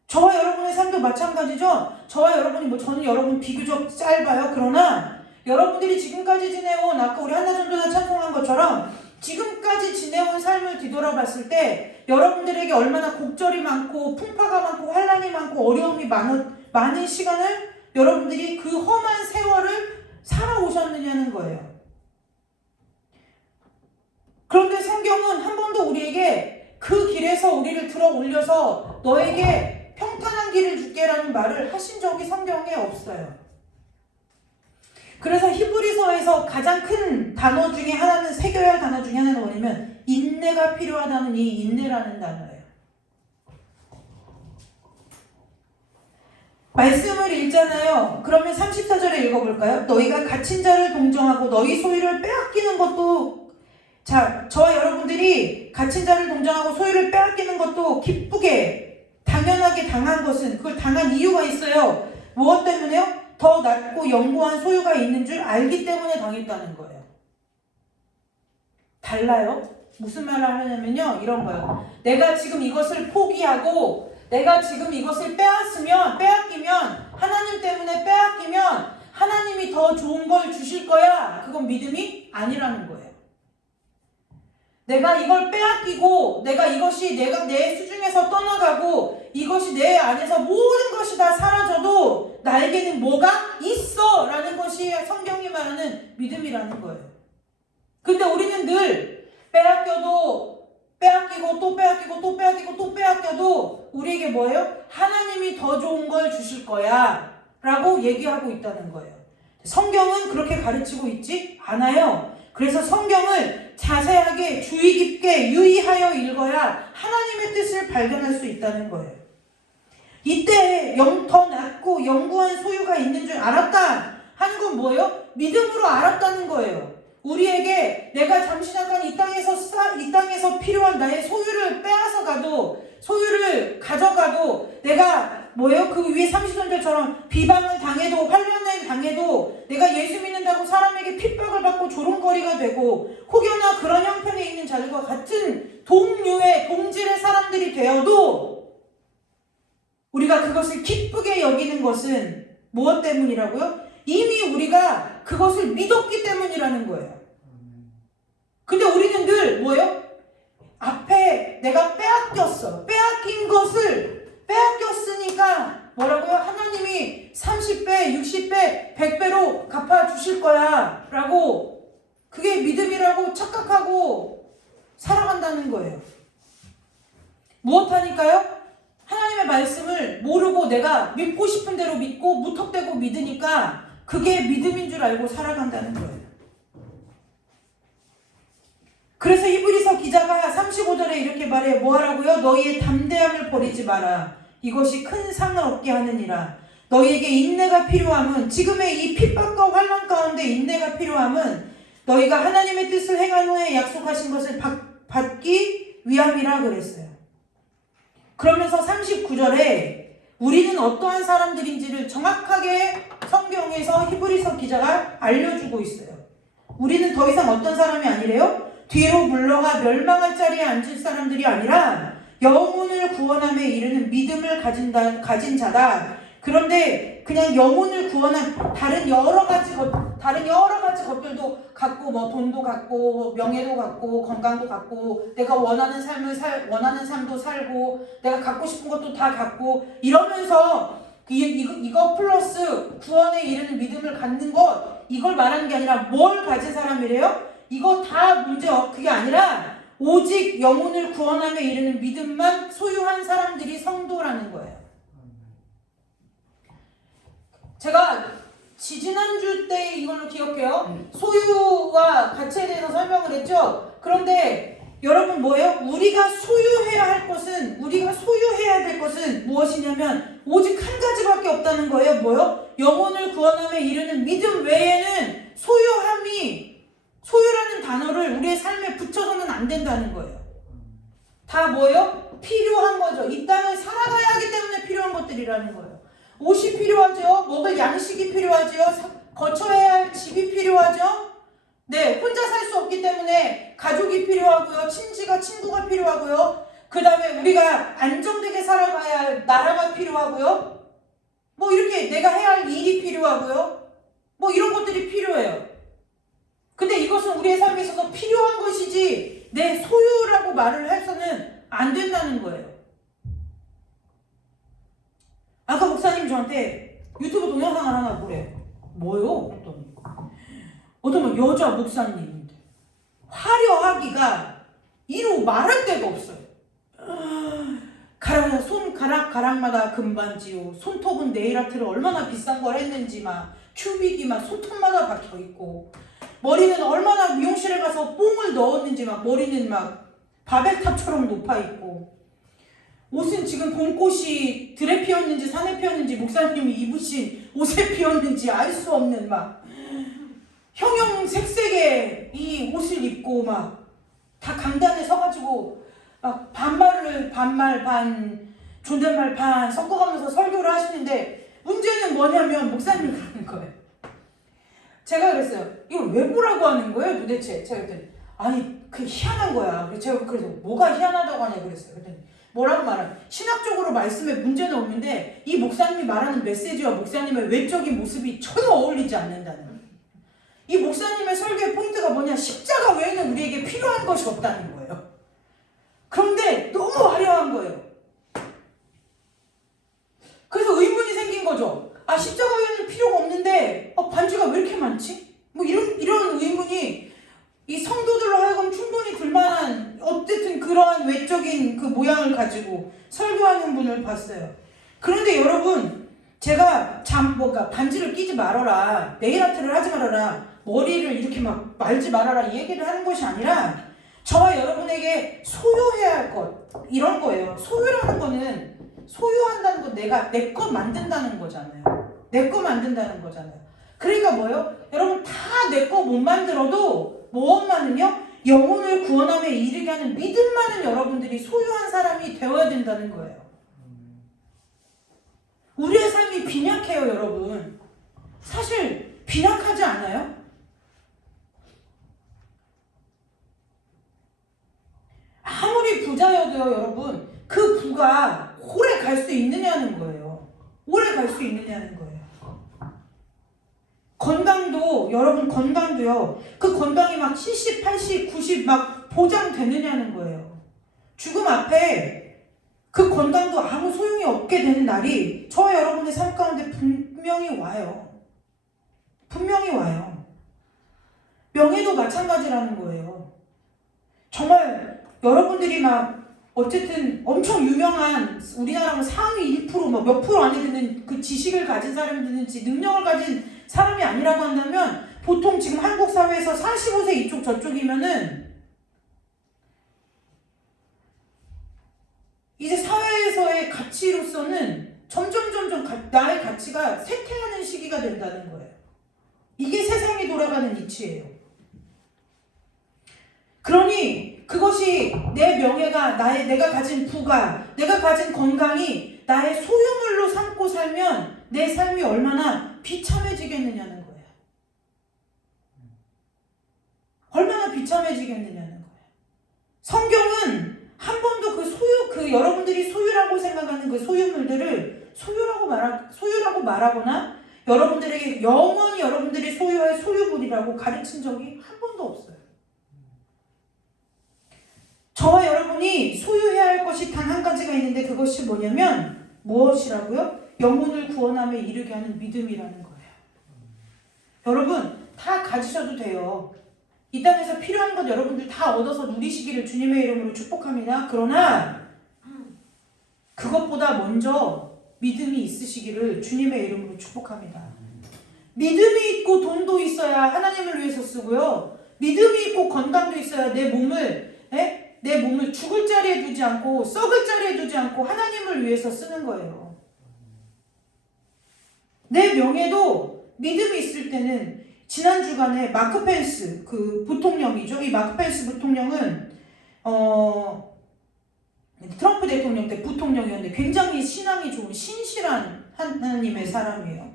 저와 여러분의 삶도 마찬가지죠. 저와 여러분이 저는 여러분 비교적 짧아요. 그러나 여러분들이 지금까지 지내온, 아까 우리 한나전도사 찬송한 것처럼 지금까지 지내온 삶을 뒤돌아봤을 때 여러분들에게 얼마나 곡절이 많고 풍파가 많고 환난이 많고 어려움이 많은 시간을 여러분들이 그 험한 세월을 살아오셨느냐는 거예요. 그런데 성경은 한 번도 우리에게 그 길에서 우리를 들어 올려서 너에게 평탄한 길을 줄게라는 말을 하신 적이 성경에 없어요. 그래서 히브리서에서 가장 큰 단어 중에 하나는, 새겨야 할 단어 중에 하나는 뭐냐면 인내가 필요하다는 이 인내라는 단어예요. 말씀을 읽잖아요. 그러면 34절에 읽어볼까요? 너희가 갇힌 자를 동정하고 너희 소유를 빼앗기는 것도, 자, 저와 여러분들이 갇힌 자를 동정하고 소유를 빼앗기는 것도 기쁘게 당연하게 당한 것은, 그걸 당한 이유가 있어요. 무엇 때문에요? 더 낮고 영고한 소유가 있는 줄 알기 때문에 당했다는 거예요. 달라요? 무슨 말을 하냐면요, 이런 거예요. 내가 지금 이것을 포기하고 내가 지금 이것을 빼앗기면, 하나님 때문에 빼앗기면 하나님이 더 좋은 걸 주실 거야. 그건 믿음이 아니라는 거예요. 내가 이걸 빼앗기고 내가 이것이 내 수중에서 떠나가고 이것이 내 안에서 모든 것이 다 사라져도 나에게는 뭐가 있어 라는 것이 성경이 말하는 믿음이라는 거예요. 근데 우리는 늘 빼앗기고 또 빼앗기고 또 빼앗기고 또 빼앗겨도 우리에게 뭐예요? 하나님이 더 좋은 걸 주실 거야 라고 얘기하고 있다는 거예요. 성경은 그렇게 가르치고 있지 않아요. 그래서 성경을 자세하게 주의 깊게 유의하여 읽어야 하나님의 뜻을 발견할 수 있다는 거예요. 이때 더 낮고 영구한 소유가 있는 줄 알았다 하는 건 뭐예요? 믿음으로 알았다는 거예요. 우리에게 내가 잠시 잠깐 이 땅에서 필요한 나의 소유를 빼앗아 가도, 소유를 가져가도, 내가 뭐예요? 그 위에 30절처럼 비방을 당해도, 환난을 당해도, 내가 예수 믿는다고 사람에게 핍박을 받고 조롱거리가 되고, 혹여나 그런 형편에 있는 자들과 같은 동질의 사람들이 되어도 우리가 그것을 기쁘게 여기는 것은 무엇 때문이라고요? 이미 우리가 그것을 믿었기 때문이라는 거예요. 근데 우리는 늘 뭐예요? 앞에 내가 빼앗겼어. 빼앗겼으니까 뭐라고요? 하나님이 30배, 60배, 100배로 갚아주실 거야 라고, 그게 믿음이라고 착각하고 살아간다는 거예요. 무엇하니까요? 하나님의 말씀을 모르고 내가 믿고 싶은 대로 믿고 무턱대고 믿으니까 그게 믿음인 줄 알고 살아간다는 거예요. 그래서 히브리서 기자가 35절에 이렇게 말해요. 뭐하라고요? 너희의 담대함을 버리지 마라. 이것이 큰 상을 얻게 하느니라. 너희에게 인내가 필요함은, 지금의 이 핍박과 환난 가운데 인내가 필요함은 너희가 하나님의 뜻을 행한 후에 약속하신 것을 받기 위함이라 그랬어요. 그러면서 39절에 우리는 어떠한 사람들인지를 정확하게 성경에서 히브리서 기자가 알려주고 있어요. 우리는 더 이상 어떤 사람이 아니래요? 뒤로 물러가 멸망할 자리에 앉을 사람들이 아니라 영혼을 구원함에 이르는 믿음을 가진 자다. 그런데 그냥 영혼을 구원한 다른 여러 가지 것들도 갖고, 뭐 돈도 갖고, 명예도 갖고, 건강도 갖고, 내가 원하는 삶도 살고, 내가 갖고 싶은 것도 다 갖고, 이러면서 이거 플러스 구원에 이르는 믿음을 갖는 것, 이걸 말하는 게 아니라 뭘 가진 사람이래요? 이거 다 문제 그게 아니라 오직 영혼을 구원함에 이르는 믿음만 소유한 사람들이 성도라는 거예요. 제가 지지난주 때 이걸로 기억해요. 소유와 가치에 대해서 설명을 했죠. 그런데 여러분 뭐예요? 우리가 소유해야 될 것은 무엇이냐면 오직 한 가지밖에 없다는 거예요. 뭐요? 영혼을 구원함에 이르는 믿음 외에는 소유라는 단어를 우리의 삶에 붙여서는 안 된다는 거예요. 다 뭐예요? 필요한 거죠. 이 땅을 살아가야 하기 때문에 필요한 것들이라는 거예요. 옷이 필요하죠. 먹을 양식이 필요하죠. 거처해야 할 집이 필요하죠. 네, 혼자 살 수 없기 때문에 가족이 필요하고요. 친구가 필요하고요. 그 다음에 우리가 안정되게 살아가야 할 나라가 필요하고요. 뭐 이렇게 내가 해야 할 일이 필요하고요. 뭐 이런 것들이 필요해요. 근데 이것은 우리의 삶에 있어서 필요한 것이지 내 소유라고 말을 해서는 안 된다는 거예요. 아까 목사님 저한테 유튜브 동영상을 하나 보래요. 뭐요? 어떤 여자 목사님인데 화려하기가 이루 말할 데가 없어요. 손가락마다 금반지요. 손톱은 네일아트를 얼마나 비싼 걸 했는지 막 큐빅이 막 손톱마다 박혀있고, 머리는 얼마나 미용실에 가서 뽕을 넣었는지 막 머리는 막 바벨탑처럼 높아있고, 옷은 지금 봄꽃이 들에 피었는지 산에 피었는지 목사님이 입으신 옷에 피었는지 알 수 없는 막 형형색색의 이 옷을 입고 막 다 강단에 서가지고 막 반말 반 존댓말 반 섞어가면서 설교를 하시는데, 문제는 뭐냐면 목사님이 그러는 거예요. 제가 그랬어요. 이걸 왜 보라고 하는 거예요 도대체? 제가 그랬더니 아니 그게 희한한 거야. 제가 그래서 뭐가 희한하다고 하냐 그랬어요. 그랬더니 뭐라고 말하면 신학적으로 말씀에 문제는 없는데 이 목사님이 말하는 메시지와 목사님의 외적인 모습이 전혀 어울리지 않는다는 거예요. 이 목사님의 설교의 포인트가 뭐냐? 십자가 외에는 우리에게 필요한 것이 없다는 거예요. 그런데 너무 화려한 거예요. 그래서 의문이 생긴 거죠. 아, 십자가 외에는 필요가 없는데 반지가 왜 이렇게 많지? 뭐 이런 의문이 이 성도들로 하여금 충분히 들만한 어쨌든 그러한 외적인 그 모양을 가지고 설교하는 분을 봤어요. 그런데 여러분, 제가 반지를 끼지 말아라, 네일아트를 하지 말아라, 머리를 이렇게 막 말지 말아라 이 얘기를 하는 것이 아니라 저와 여러분에게 소유해야 할 것, 이런 거예요. 소유라는 거는, 소유한다는 건 내가 내 거 만든다는 거잖아요. 내 거 만든다는 거잖아요. 그러니까 뭐예요? 여러분 다 내 거 못 만들어도 무엇만은요? 영혼을 구원함에 이르게 하는 믿음만은 여러분들이 소유한 사람이 되어야 된다는 거예요. 우리의 삶이 빈약해요, 여러분. 사실 빈약하지 않아요? 아무리 부자여도요, 여러분, 그 부가 오래 갈 수 있느냐는 거예요. 오래 갈 수 있느냐는 거예요. 건강도, 여러분 건강도요, 그 건강이 막 70, 80, 90 막 보장되느냐는 거예요. 죽음 앞에 그 건강도 아무 소용이 없게 되는 날이 저와 여러분의 삶 가운데 분명히 와요. 분명히 와요. 명예도 마찬가지라는 거예요. 정말 여러분들이 막 어쨌든 엄청 유명한, 우리나라 상위 1%, 뭐 몇 프로 안에 드는 그 지식을 가진 사람들인지 능력을 가진 사람이 아니라고 한다면, 보통 지금 한국 사회에서 45세 이쪽 저쪽이면은 이제 사회에서의 가치로서는 점점 나의 가치가 쇠퇴하는 시기가 된다는 거예요. 이게 세상이 돌아가는 이치예요. 그러니 그것이 내 명예가, 내가 가진 부가, 내가 가진 건강이 나의 소유물로 삼고 살면 내 삶이 얼마나 비참해지겠느냐는 거예요. 얼마나 비참해지겠느냐는 거예요. 성경은 한 번도 그 여러분들이 소유라고 생각하는 그 소유물들을 소유라고 말하거나 여러분들에게 영원히 여러분들이 소유할 소유물이라고 가르친 적이 한 번도 없어요. 저와 여러분이 소유해야 할 것이 단 한 가지가 있는데, 그것이 뭐냐면 무엇이라고요? 영혼을 구원함에 이르게 하는 믿음이라는 거예요. 여러분 다 가지셔도 돼요. 이 땅에서 필요한 것 여러분들 다 얻어서 누리시기를 주님의 이름으로 축복합니다. 그러나 그것보다 먼저 믿음이 있으시기를 주님의 이름으로 축복합니다. 믿음이 있고 돈도 있어야 하나님을 위해서 쓰고요. 믿음이 있고 건강도 있어야 내 몸을 죽을 자리에 두지 않고 썩을 자리에 두지 않고 하나님을 위해서 쓰는 거예요. 내 명예도 믿음이 있을 때는 지난 주간에 마크 펜스 그 부통령이죠. 이 마크 펜스 부통령은 트럼프 대통령 때 부통령이었는데 굉장히 신앙이 좋은 신실한 하나님의 사람이에요.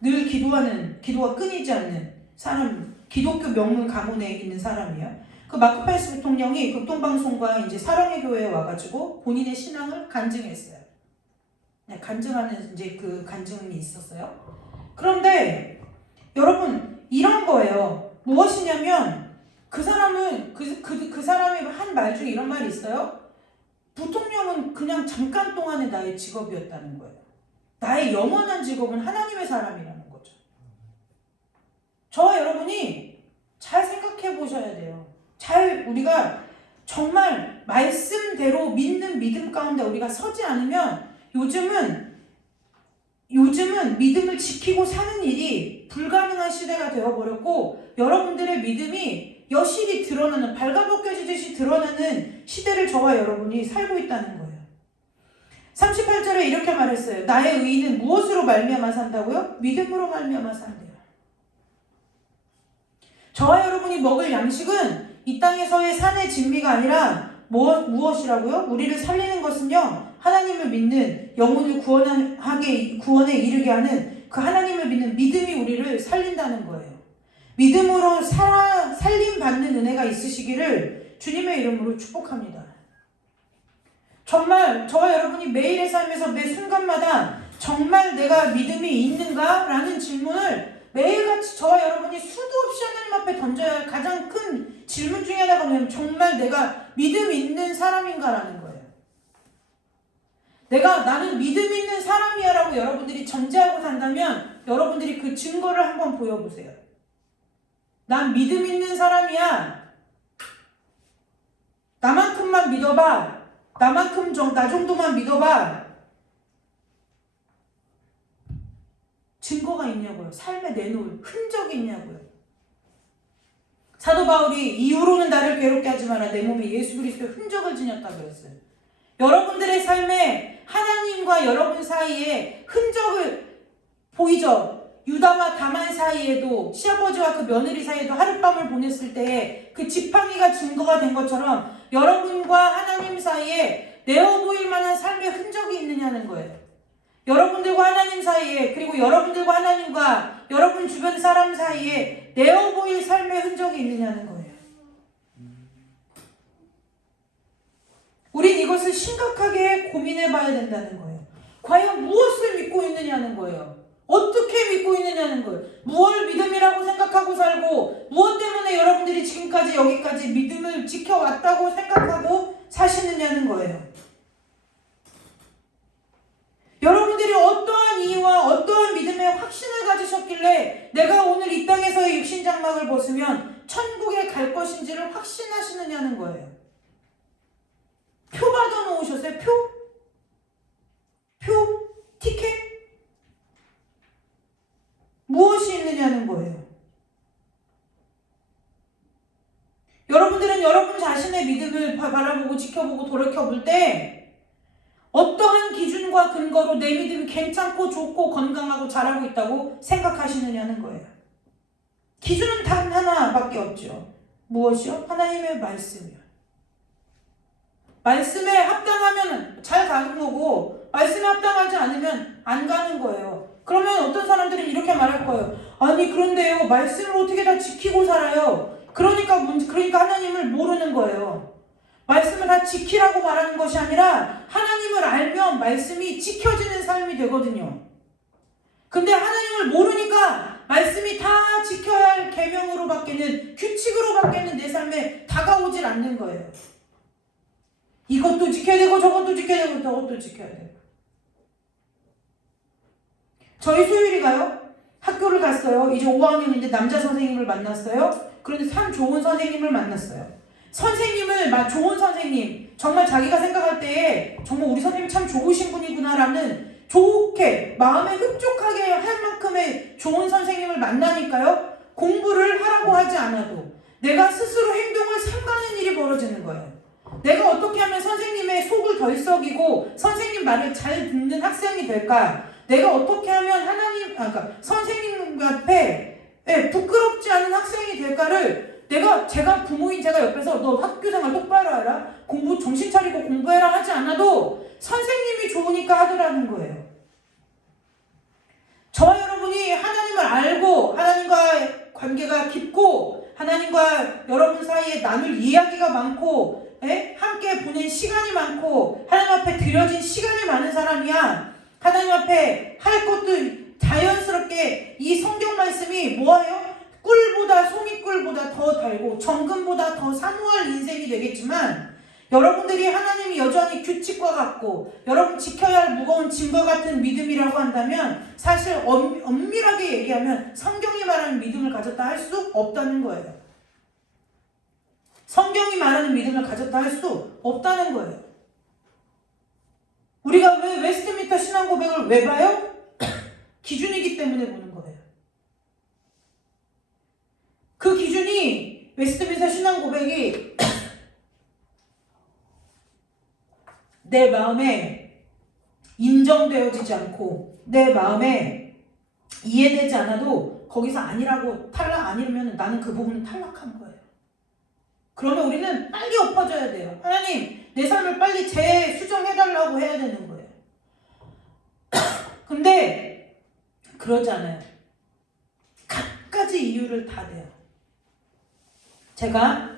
늘 기도가 끊이지 않는 사람, 기독교 명문 가문에 있는 사람이에요. 그 마크 펜스 부통령이 극동방송과 이제 사랑의 교회에 와가지고 본인의 신앙을 간증했어요. 네, 간증하는 이제 그 간증이 있었어요. 그런데 여러분 이런 거예요. 무엇이냐면 그 사람은 그 사람이 한 말 중에 이런 말이 있어요. 부통령은 그냥 잠깐 동안의 나의 직업이었다는 거예요. 나의 영원한 직업은 하나님의 사람이라는 거죠. 저와 여러분이 잘 생각해 보셔야 돼요. 우리가 정말 말씀대로 믿는 믿음 가운데 우리가 서지 않으면 요즘은 믿음을 지키고 사는 일이 불가능한 시대가 되어버렸고 여러분들의 믿음이 여실히 드러나는 발가벗겨지듯이 드러나는 시대를 저와 여러분이 살고 있다는 거예요. 38절에 이렇게 말했어요. 나의 의인은 무엇으로 말미암아 산다고요? 믿음으로 말미암아 산대요. 저와 여러분이 먹을 양식은 이 땅에서의 산의 진미가 아니라 무엇이라고요? 우리를 살리는 것은요. 하나님을 믿는 영혼을 구원에 이르게 하는 그 하나님을 믿는 믿음이 우리를 살린다는 거예요. 믿음으로 살림받는 은혜가 있으시기를 주님의 이름으로 축복합니다. 정말 저와 여러분이 매일의 삶에서 매 순간마다 정말 내가 믿음이 있는가? 라는 질문을 매일같이 저와 여러분이 수도 없이 하나님 앞에 던져야 할 가장 큰 질문 중에 하나가 뭐냐면 정말 내가 믿음 있는 사람인가? 라는 거예요. 나는 믿음 있는 사람이야 라고 여러분들이 전제하고 산다면 여러분들이 그 증거를 한번 보여보세요. 난 믿음 있는 사람이야. 나만큼만 믿어봐. 나 정도만 믿어봐. 증거가 있냐고요. 삶에 내놓을 흔적이 있냐고요. 사도 바울이 이후로는 나를 괴롭게 하지 마라. 내 몸에 예수 그리스도의 흔적을 지녔다고 그랬어요. 여러분들의 삶에 하나님과 여러분 사이에 흔적을 보이죠. 유다와 다만 사이에도 시아버지와 그 며느리 사이에도 하룻밤을 보냈을 때에 그 지팡이가 증거가 된 것처럼 여러분과 하나님 사이에 내어 보일 만한 삶의 흔적이 있느냐는 거예요. 여러분들과 하나님 사이에 그리고 여러분들과 하나님과 여러분 주변 사람 사이에 내어 보일 삶의 흔적이 있느냐는 거예요. 우린 이것을 심각하게 고민해 봐야 된다는 거예요. 과연 무엇을 믿고 있느냐는 거예요. 어떻게 믿고 있느냐는 거예요. 무엇을 믿음이라고 생각하고 살고 무엇 때문에 여러분들이 지금까지 여기까지 믿음을 지켜왔다고 생각하고 사시느냐는 거예요. 여러분들이 어떠한 이유와 어떠한 믿음의 확신을 가지셨길래 내가 오늘 이 땅에서의 육신장막을 벗으면 천국에 갈 것인지를 확신하시느냐는 거예요. 표 받아 놓으셨어요? 표? 티켓? 무엇이 있느냐는 거예요. 여러분들은 여러분 자신의 믿음을 바라보고 지켜보고 돌이켜볼 때 어떠한 기준과 근거로 내 믿음이 괜찮고 좋고 건강하고 잘하고 있다고 생각하시느냐는 거예요. 기준은 단 하나밖에 없죠. 무엇이요? 하나님의 말씀이요. 말씀에 합당하면 잘 가는 거고 말씀에 합당하지 않으면 안 가는 거예요. 그러면 어떤 사람들은 이렇게 말할 거예요. 아니 그런데요 말씀을 어떻게 다 지키고 살아요? 그러니까 하나님을 모르는 거예요. 말씀을 다 지키라고 말하는 것이 아니라 하나님을 알면 말씀이 지켜지는 삶이 되거든요. 근데 하나님을 모르니까 말씀이 다 지켜야 할 계명으로 밖에는 규칙으로 밖에는 내 삶에 다가오질 않는 거예요. 이것도 지켜야 되고 저것도 지켜야 되고 저것도 지켜야 되고 저희 소율이가요. 학교를 갔어요. 이제 5학년인데 남자 선생님을 만났어요. 그런데 참 좋은 선생님을 만났어요. 선생님을 좋은 선생님, 정말 자기가 생각할 때에 정말 우리 선생님 참 좋으신 분이구나라는 좋게 마음에 흡족하게 할 만큼의 좋은 선생님을 만나니까요. 공부를 하라고 하지 않아도 내가 스스로 행동을 삼가는 일이 벌어지는 거예요. 내가 어떻게 하면 선생님의 속을 덜 썩이고 선생님 말을 잘 듣는 학생이 될까? 내가 어떻게 하면 그러니까 선생님 앞에 부끄럽지 않은 학생이 될까를 제가 부모인 제가 옆에서 너 학교생활 똑바로 하라, 공부 정신 차리고 공부해라 하지 않아도 선생님이 좋으니까 하더라는 거예요. 저와 여러분이 하나님을 알고 하나님과 관계가 깊고 하나님과 여러분 사이에 나눌 이야기가 많고 함께 보낸 시간이 많고 하나님 앞에 드려진 시간이 많은 사람이야. 하나님 앞에 할 것도 자연스럽게 이 성경 말씀이 뭐예요? 꿀보다 송이꿀보다 더 달고 정금보다 더 사모할 인생이 되겠지만 여러분들이 하나님이 여전히 규칙과 같고 여러분 지켜야 할 무거운 짐과 같은 믿음이라고 한다면 사실 엄밀하게 얘기하면 성경이 말하는 믿음을 가졌다 할 수 없다는 거예요. 성경이 말하는 믿음을 가졌다 할 수 없다는 거예요. 우리가 왜 웨스트민스터 신앙 고백을 왜 봐요? 기준이기 때문에 보는 거예요. 그 기준이 웨스트민스터 신앙 고백이 내 마음에 인정되어지지 않고 내 마음에 이해되지 않아도 거기서 아니라고 아니면 나는 그 부분은 탈락한 거예요. 그러면 우리는 빨리 엎어져야 돼요. 하나님, 내 삶을 빨리 재수정해달라고 해야 되는 거예요. 근데 그러지 않아요. 갖가지 이유를 다 대요. 제가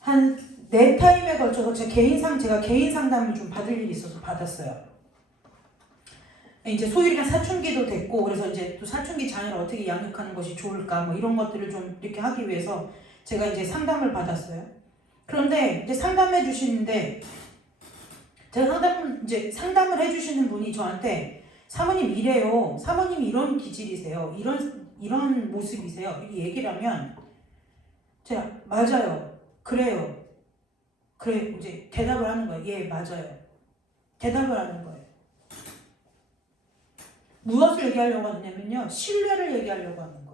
한 4타임에 걸쳐서 제가 개인 상담을 좀 받을 일이 있어서 받았어요. 이제 소율이가 사춘기도 됐고 그래서 이제 또 사춘기 자녀를 어떻게 양육하는 것이 좋을까 뭐 이런 것들을 좀 이렇게 하기 위해서 제가 이제 상담을 받았어요. 그런데 이제 상담해 주시는데 제가 상담을 해주시는 분이 저한테 사모님 이래요. 사모님이 이런 기질이세요. 이런 모습이세요. 이렇게 얘기를 하면 제가 맞아요. 그래요. 그래 이제 대답을 하는 거예요. 예, 맞아요. 대답을 하는 거예요. 무엇을 얘기하려고 하냐면요. 신뢰를 얘기하려고 하는 거예요.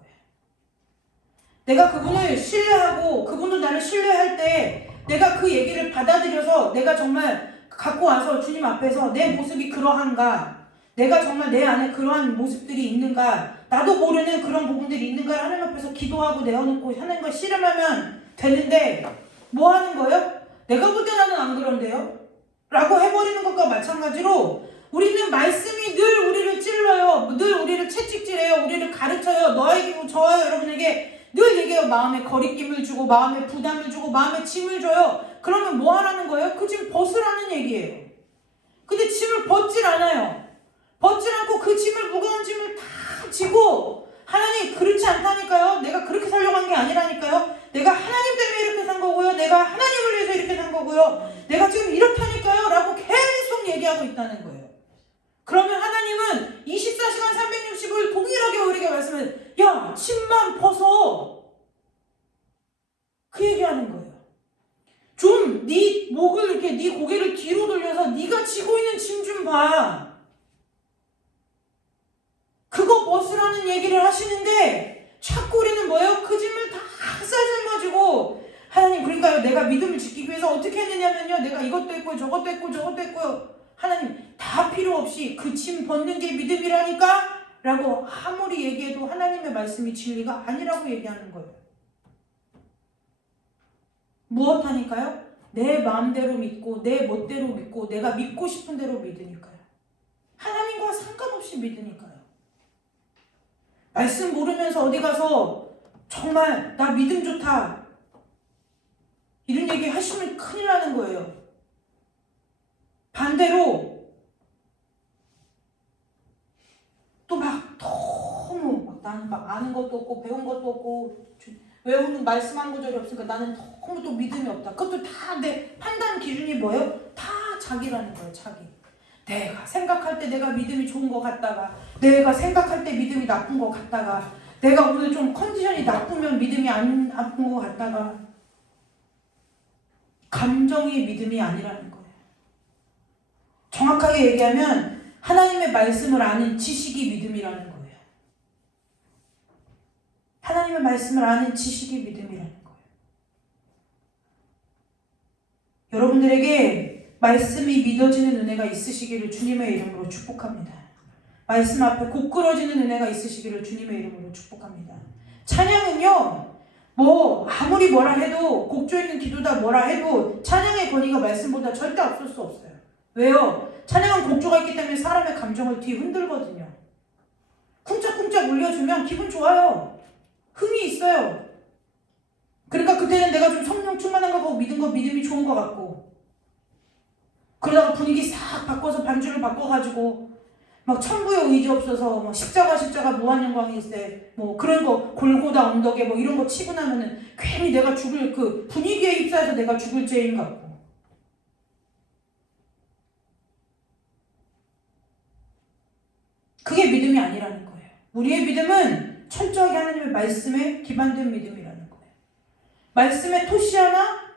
내가 그분을 신뢰하고 그분도 나를 신뢰할 때 내가 그 얘기를 받아들여서 내가 정말 갖고 와서 주님 앞에서 내 모습이 그러한가, 내가 정말 내 안에 그러한 모습들이 있는가, 나도 모르는 그런 부분들이 있는가 하나님 앞에서 기도하고 내어놓고 하나님과 씨름하면 되는데 뭐 하는 거예요? 내가 볼 때 나는 안 그런데요? 라고 해버리는 것과 마찬가지로 우리는 말씀이 늘 우리를 찔러요. 늘 우리를 채찍질해요. 우리를 가르쳐요. 저와 여러분에게 늘 얘기해요. 마음에 거리낌을 주고 마음에 부담을 주고 마음에 짐을 줘요. 그러면 뭐 하라는 거예요? 그 짐 벗으라는 얘기예요. 근데 짐을 벗질 않아요. 벗질 않고 그 짐을 무거운 짐을 다 지고 하나님 그렇지 않다니까요. 내가 그렇게 살려고 한 게 아니라니까요. 내가 하나님 때문에 이렇게 산 거고요. 내가 하나님을 위해서 이렇게 산 거고요. 내가 지금 이렇다니까요. 라고 계속 얘기하고 있다는 거예요. 그러면 하나님은 24시간 360을 동일하게 우리에게 말씀을 야 짐만 벗어 그 얘기하는 거예요. 좀 네 목을 이렇게 네 고개를 뒤로 돌려서 네가 지고 있는 짐 좀 봐. 그거 벗으라는 얘기를 하시는데 자꾸 우리는 뭐예요? 그 짐을 다 싸질러지고 하나님 그러니까요. 내가 믿음을 지키기 위해서 어떻게 했느냐면요. 내가 이것도 했고 저것도 했고 저것도 했고요. 하나님 다 필요 없이 그 짐 벗는 게 믿음이라니까? 라고 아무리 얘기해도 하나님의 말씀이 진리가 아니라고 얘기하는 거예요. 무엇 하니까요? 내 마음대로 믿고 내 멋대로 믿고 내가 믿고 싶은 대로 믿으니까요. 하나님과 상관없이 믿으니까요. 말씀 모르면서 어디 가서 정말 나 믿음 좋다 이런 얘기 하시면 큰일 나는 거예요. 반대로 또 막 너무 나는 막 아는 것도 없고 배운 것도 없고 외우는 말씀한 구절이 없으니까 나는 너무 또 믿음이 없다. 그것도 다 내 판단 기준이 뭐예요? 다 자기라는 거예요. 자기. 내가 생각할 때 내가 믿음이 좋은 것 같다가, 내가 생각할 때 믿음이 나쁜 것 같다가, 내가 오늘 좀 컨디션이 나쁘면 믿음이 안 나쁜 것 같다가, 감정이 믿음이 아니라는 거예요. 정확하게 얘기하면 하나님의 말씀을 아는 지식이 믿음이라는 거예요. 하나님의 말씀을 아는 지식이 믿음이라는 거예요. 여러분들에게 말씀이 믿어지는 은혜가 있으시기를 주님의 이름으로 축복합니다. 말씀 앞에 고꾸러지는 은혜가 있으시기를 주님의 이름으로 축복합니다. 찬양은요, 아무리 뭐라 해도, 곡조 있는 기도다 뭐라 해도 찬양의 권위가 말씀보다 절대 앞설 수 없어요. 왜요? 찬양은 곡조가 있기 때문에 사람의 감정을 뒤흔들거든요. 쿵짝쿵짝 울려주면 기분 좋아요. 흥이 있어요. 그러니까 그때는 내가 좀 성령 충만한 거 같고 믿음이 좋은 것 같고, 그러다가 분위기 싹 바꿔서 반주를 바꿔가지고 막 천부의 의지 없어서 막 십자가 무한영광이 있을 때 그런 거 골고다 언덕에 이런 거 치고 나면은 괜히 내가 죽을 그 분위기에 휩싸여서 내가 죽을 죄인 같고. 그게 믿음이 아니라는 거예요. 우리의 믿음은 철저하게 하나님의 말씀에 기반된 믿음이라는 거예요. 말씀에 토시 하나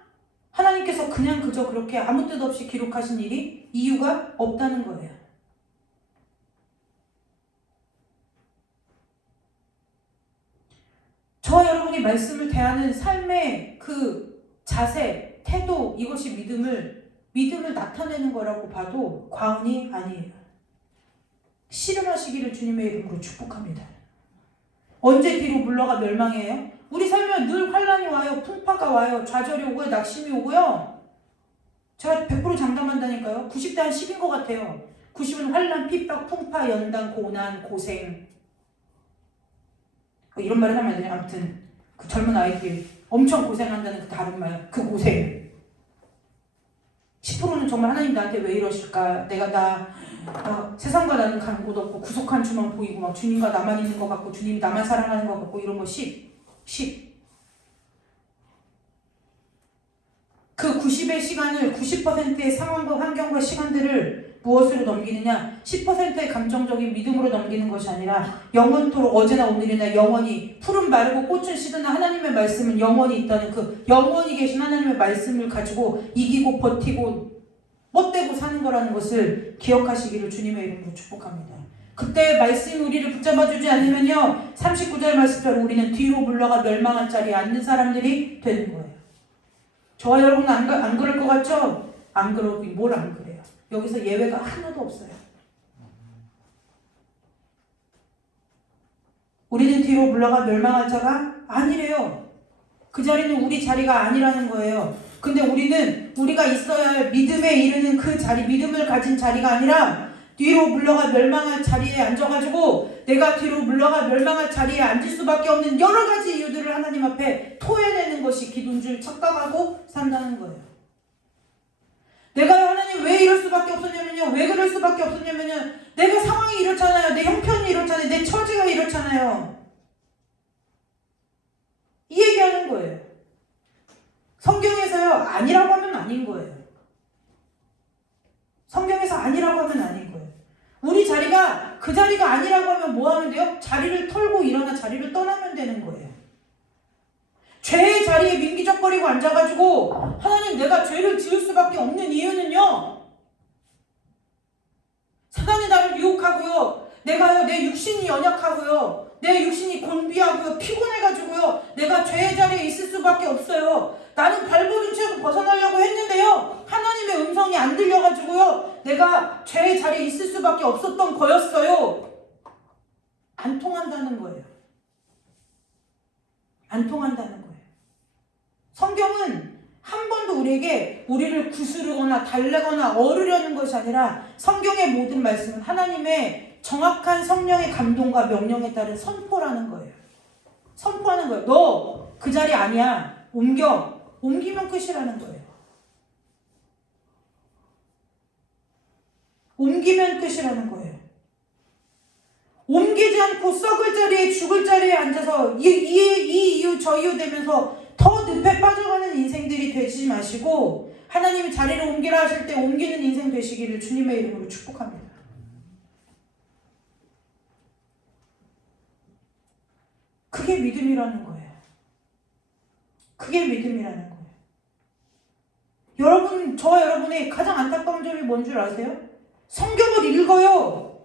하나님께서 그저 그렇게 아무 뜻 없이 기록하신 일이 이유가 없다는 거예요. 저와 여러분이 말씀을 대하는 삶의 그 자세, 태도, 이것이 믿음을 나타내는 거라고 봐도 과언이 아니에요. 씨름하시기를 주님의 이름으로 축복합니다. 언제 뒤로 물러가 멸망해요? 우리 삶에 늘 환란이 와요. 풍파가 와요. 좌절이 오고요. 낙심이 오고요. 제가 100% 장담한다니까요. 90대 한 10인 것 같아요. 90은 환란, 핍박, 풍파, 연단, 고난, 고생. 이런 말을 하면 안 되냐. 아무튼 그 젊은 아이들이 엄청 고생한다는 그 다른 말, 그 고생. 10%는 정말 하나님 나한테 왜 이러실까? 내가 세상과 나는 가는 곳 없고 구속한 주만 보이고 막 주님과 나만 있는 것 같고 주님이 나만 사랑하는 것 같고 이런 거 10. 그 90의 시간을 90%의 상황과 환경과 시간들을 무엇으로 넘기느냐? 10%의 감정적인 믿음으로 넘기는 것이 아니라 영원토록 어제나 오늘이나 영원히 푸른 마르고 꽃은 시드나 하나님의 말씀은 영원히 있다는 그 영원히 계신 하나님의 말씀을 가지고 이기고 버티고 뻗대고 사는 거라는 것을 기억하시기를 주님의 이름으로 축복합니다. 그때 말씀이 우리를 붙잡아주지 않으면요, 39절 말씀대로 우리는 뒤로 물러가 멸망할 자리에 앉는 사람들이 되는 거예요. 저와 여러분은 안 그럴 것 같죠? 안 그러긴 뭘 안 그래요. 여기서 예외가 하나도 없어요. 우리는 뒤로 물러가 멸망할 자가 아니래요. 그 자리는 우리 자리가 아니라는 거예요. 근데 우리가 있어야 할 믿음에 이르는 그 자리, 믿음을 가진 자리가 아니라 뒤로 물러가 멸망할 자리에 앉아가지고 내가 뒤로 물러가 멸망할 자리에 앉을 수밖에 없는 여러 가지 이유들을 하나님 앞에 토해내는 것이 기도인 줄 착각하고 산다는 거예요. 내가 하나님 왜 이럴 수밖에 없었냐면요. 왜 그럴 수밖에 없었냐면요. 내가 상황이 이렇잖아요. 내 형편이 이렇잖아요. 내 처지가 이렇잖아요. 이 얘기하는 거예요. 성경에서요. 아니라고 하면 아닌 거예요. 성경에서 아니라고 하면 아닌 거예요. 우리 자리가 그 자리가 아니라고 하면 뭐 하면 돼요? 자리를 털고 일어나 자리를 떠나면 되는 거예요. 죄의 자리에 민기적거리고 앉아가지고 하나님 내가 죄를 지을 수밖에 없는 이유는요. 사단이 나를 유혹하고요. 내가요 내 육신이 연약하고요. 내 육신이 곤비하고요. 피곤해가지고요. 내가 죄의 자리에 있을 수밖에 없어요. 나는 발버둥 치고 벗어나려고 했는데요. 하나님의 음성이 안 들려가지고요. 내가 죄의 자리에 있을 수밖에 없었던 거였어요. 안 통한다는 거예요. 안 통한다는 거예요. 성경은 한 번도 우리를 구스르거나 달래거나 어르려는 것이 아니라 성경의 모든 말씀은 하나님의 정확한 성령의 감동과 명령에 따른 선포라는 거예요. 선포하는 거예요. 너 그 자리 아니야. 옮기면 끝이라는 거예요. 옮기면 끝이라는 거예요. 옮기지 않고 썩을 자리에 죽을 자리에 앉아서 이 이유 저 이유 되면서 더 늪에 빠져가는 인생들이 되지 마시고 하나님이 자리를 옮기라 하실 때 옮기는 인생 되시기를 주님의 이름으로 축복합니다. 그게 믿음이라는 거예요. 그게 믿음이라는 거예요. 여러분, 저와 여러분의 가장 안타까운 점이 뭔 줄 아세요? 성경을 읽어요.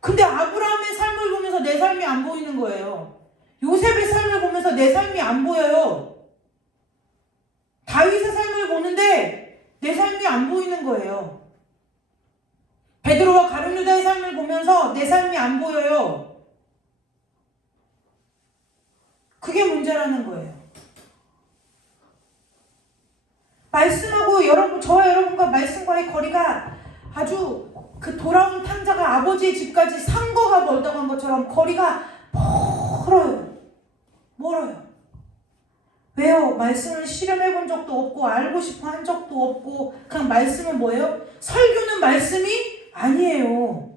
근데 아브라함의 삶을 보면서 내 삶이 안 보이는 거예요. 요셉의 삶을 보면서 내 삶이 안 보여요. 다윗의 삶을 보는데 내 삶이 안 보이는 거예요. 베드로와 가룟유다의 삶을 보면서 내 삶이 안 보여요. 그게 문제라는 거예요. 말씀하고 저와 여러분과 말씀과의 거리가 아주 그 돌아온 탕자가 아버지의 집까지 상거가 멀다고 한 것처럼 거리가 멀어요. 왜요? 말씀을 실험해 본 적도 없고 알고 싶어 한 적도 없고 그냥 말씀은 뭐예요? 설교는 말씀이 아니에요.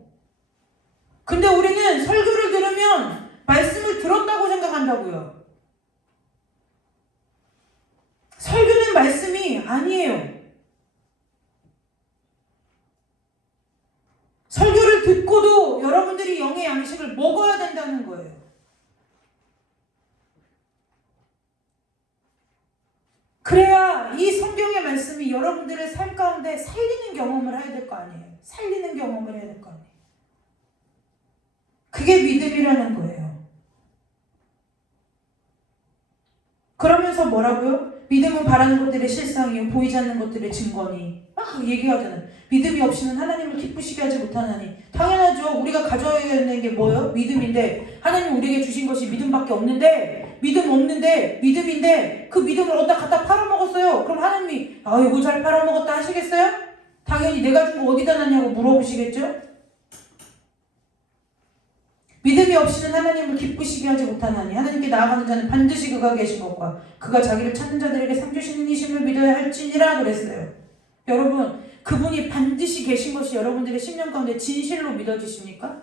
근데 우리는 설교를 들으면 말씀을 들었다고 생각한다고요. 설교는 말씀이 아니에요. 설교를 듣고도 여러분들이 영의 양식을 먹어야 된다는 거예요. 그래야 이 성경의 말씀이 여러분들의 삶 가운데 살리는 경험을 해야 될 거 아니에요. 살리는 경험을 해야 될 거 아니에요. 그게 믿음이라는 거예요. 그러면서 뭐라고요? 믿음은 바라는 것들의 실상이요 보이지 않는 것들의 증거니. 막 얘기하잖아요. 믿음이 없이는 하나님을 기쁘시게 하지 못하나니. 당연하죠. 우리가 가져야 되는 게 뭐예요? 믿음인데 하나님 우리에게 주신 것이 믿음밖에 없는데 믿음인데 그 믿음을 어디다 갖다 팔아먹었어요. 그럼 하나님이 이거 잘 팔아먹었다 하시겠어요? 당연히 내가 준 거 어디다 놨냐고 물어보시겠죠? 믿음이 없이는 하나님을 기쁘시게 하지 못하나니 하나님께 나아가는 자는 반드시 그가 계신 것과 그가 자기를 찾는 자들에게 상 주시는 이심을 믿어야 할지니라 그랬어요. 여러분, 그분이 반드시 계신 것이 여러분들의 심령 가운데 진실로 믿어지십니까?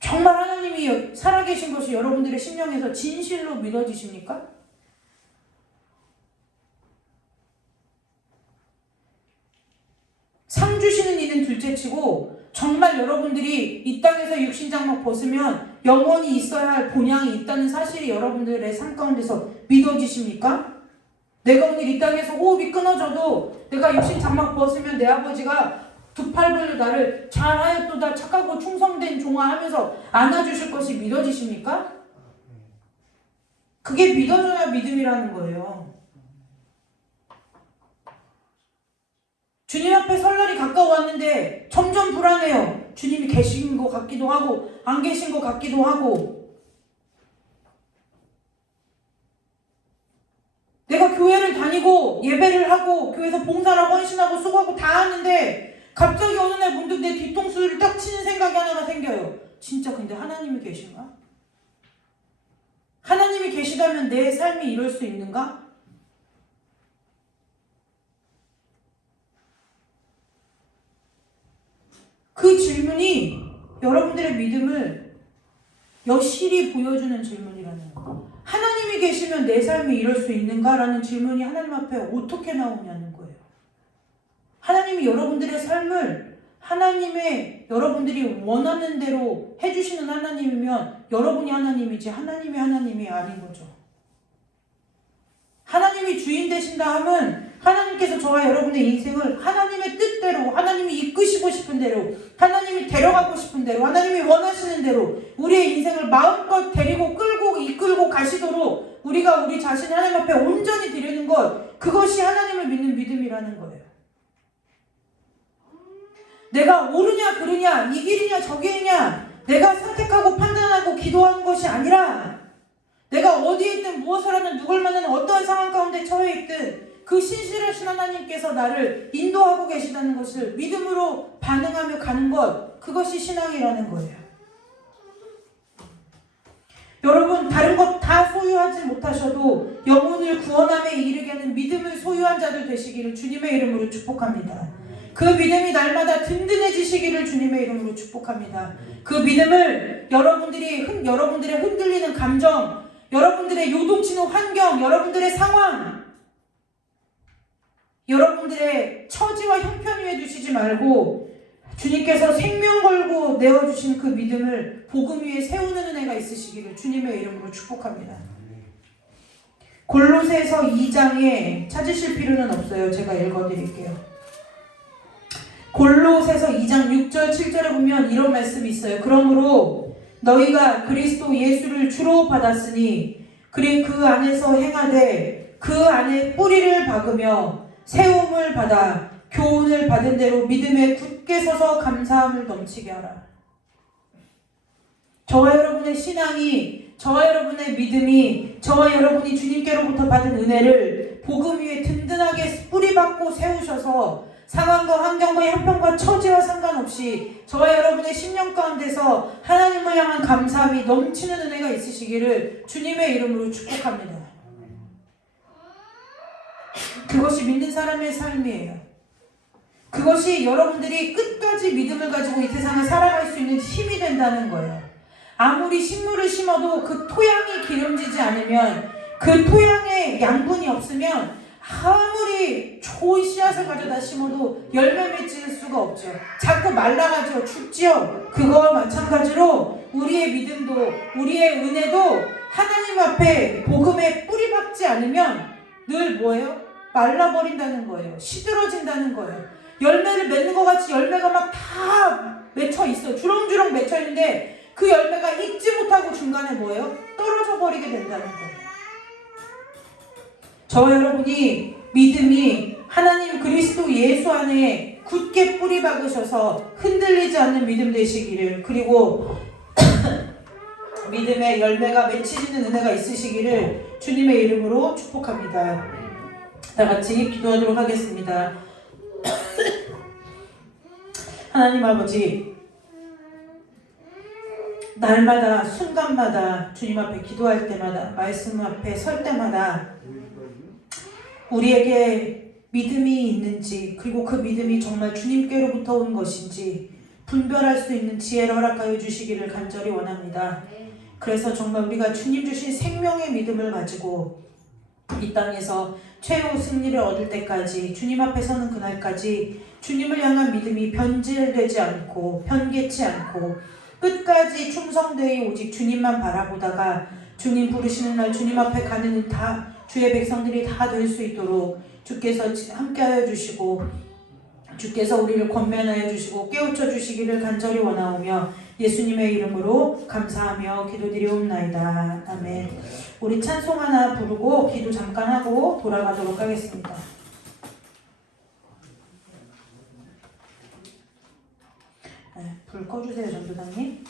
정말 하나님이 살아계신 것이 여러분들의 심령에서 진실로 믿어지십니까? 상 주시는 이는 둘째치고 정말 여러분들이 이 땅에서 육신장막 벗으면 영원히 있어야 할 본향이 있다는 사실이 여러분들의 삶 가운데서 믿어지십니까? 내가 오늘 이 땅에서 호흡이 끊어져도 내가 육신장막 벗으면 내 아버지가 두 팔 벌려 나를 잘하였도다 착하고 충성된 종아 하면서 안아주실 것이 믿어지십니까? 그게 믿어져야 믿음이라는 거예요. 주님 앞에 설날이 가까워왔는데 점점 불안해요. 주님이 계신 것 같기도 하고 안 계신 것 같기도 하고. 내가 교회를 다니고 예배를 하고 교회에서 봉사하고 헌신하고 수고하고 다 하는데 갑자기 어느 날 문득 내 뒤통수를 딱 치는 생각이 하나가 생겨요. 진짜 근데 하나님이 계신가? 하나님이 계시다면 내 삶이 이럴 수 있는가? 그 질문이 여러분들의 믿음을 여실히 보여주는 질문이라는 거예요. 하나님이 계시면 내 삶이 이럴 수 있는가라는 질문이 하나님 앞에 어떻게 나오냐는 거예요. 하나님이 여러분들의 삶을 하나님의 여러분들이 원하는 대로 해주시는 하나님이면 여러분이 하나님이지 하나님이 아닌 거죠. 하나님이 주인 되신다 하면 하나님께서 저와 여러분의 인생을 하나님의 뜻대로 하나님이 이끄시고 싶은 대로 하나님이 데려가고 싶은 대로 하나님이 원하시는 대로 우리의 인생을 마음껏 데리고 끌고 이끌고 가시도록 우리가 우리 자신을 하나님 앞에 온전히 드리는 것 그것이 하나님을 믿는 믿음이라는 거예요. 내가 옳으냐 그르냐 이 길이냐 저 길이냐 내가 선택하고 판단하고 기도하는 것이 아니라 내가 어디에 있든 무엇을 하든 누굴 만나는 어떠한 상황 가운데 처해 있든 그 신실하신 하나님께서 나를 인도하고 계시다는 것을 믿음으로 반응하며 가는 것 그것이 신앙이라는 거예요. 여러분 다른 것 다 소유하지 못하셔도 영혼을 구원함에 이르게 하는 믿음을 소유한 자들 되시기를 주님의 이름으로 축복합니다. 그 믿음이 날마다 든든해지시기를 주님의 이름으로 축복합니다. 그 믿음을 여러분들의 흔들리는 감정, 여러분들의 요동치는 환경, 여러분들의 상황, 여러분들의 처지와 형편 위에 두시지 말고 주님께서 생명 걸고 내어주신 그 믿음을 복음 위에 세우는 은혜가 있으시기를 주님의 이름으로 축복합니다. 골로새서 2장에 찾으실 필요는 없어요. 제가 읽어드릴게요. 골로새서 2장 6절 7절에 보면 이런 말씀이 있어요. 그러므로 너희가 그리스도 예수를 주로 받았으니 그 안에서 행하되 그 안에 뿌리를 박으며 세움을 받아 교훈을 받은 대로 믿음에 굳게 서서 감사함을 넘치게 하라. 저와 여러분의 신앙이, 저와 여러분의 믿음이, 저와 여러분이 주님께로부터 받은 은혜를 복음 위에 든든하게 뿌리박고 세우셔서 상황과 환경과 형편과 처지와 상관없이 저와 여러분의 심령 가운데서 하나님을 향한 감사함이 넘치는 은혜가 있으시기를 주님의 이름으로 축복합니다. 그것이 믿는 사람의 삶이에요. 그것이 여러분들이 끝까지 믿음을 가지고 이 세상을 살아갈 수 있는 힘이 된다는 거예요. 아무리 식물을 심어도 그 토양이 기름지지 않으면, 그 토양에 양분이 없으면 아무리 좋은 씨앗을 가져다 심어도 열매 맺을 수가 없죠. 자꾸 말라가지고 죽지요. 그거와 마찬가지로 우리의 믿음도, 우리의 은혜도 하나님 앞에 복음에 뿌리 박지 않으면 늘 뭐예요? 말라버린다는 거예요. 시들어진다는 거예요. 열매를 맺는 것 같이 열매가 막 다 맺혀 있어. 주렁주렁 맺혀 있는데 그 열매가 익지 못하고 중간에 뭐예요? 떨어져 버리게 된다는 거예요. 저와 여러분이 믿음이 하나님 그리스도 예수 안에 굳게 뿌리 박으셔서 흔들리지 않는 믿음 되시기를, 그리고 믿음의 열매가 맺히시는 은혜가 있으시기를 주님의 이름으로 축복합니다. 다 같이 기도하도록 하겠습니다. 하나님 아버지, 날마다 순간마다 주님 앞에 기도할 때마다, 말씀 앞에 설 때마다 우리에게 믿음이 있는지, 그리고 그 믿음이 정말 주님께로부터 온 것인지 분별할 수 있는 지혜를 허락하여 주시기를 간절히 원합니다. 그래서 정말 우리가 주님 주신 생명의 믿음을 가지고 이 땅에서 최후 승리를 얻을 때까지, 주님 앞에 서는 그날까지 주님을 향한 믿음이 변질되지 않고 변개치 않고 끝까지 충성되이 오직 주님만 바라보다가 주님 부르시는 날 주님 앞에 가는 다 주의 백성들이 다 될 수 있도록 주께서 함께하여 주시고, 주께서 우리를 권면하여 주시고 깨우쳐 주시기를 간절히 원하오며 예수님의 이름으로 감사하며 기도드리옵나이다. 아멘. 우리 찬송 하나 부르고 기도 잠깐 하고 돌아가도록 하겠습니다. 불 꺼주세요, 전도사님.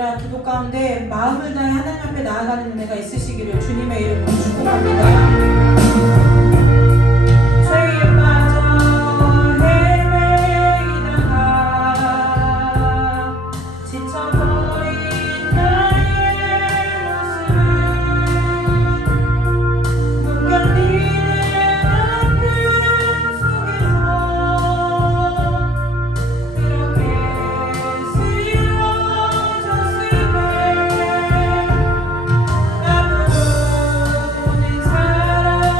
아니라 기도 가운데 마음을 다해 하나님 앞에 나아가는 은혜가 있으시기를 주님의 이름으로 축복합니다. 죄에 빠져 헤매이다가 지쳐버린 나의 모습을 못 견디는 아픔 속에서 그렇게 쓰러졌을 때 아무도 보는 사람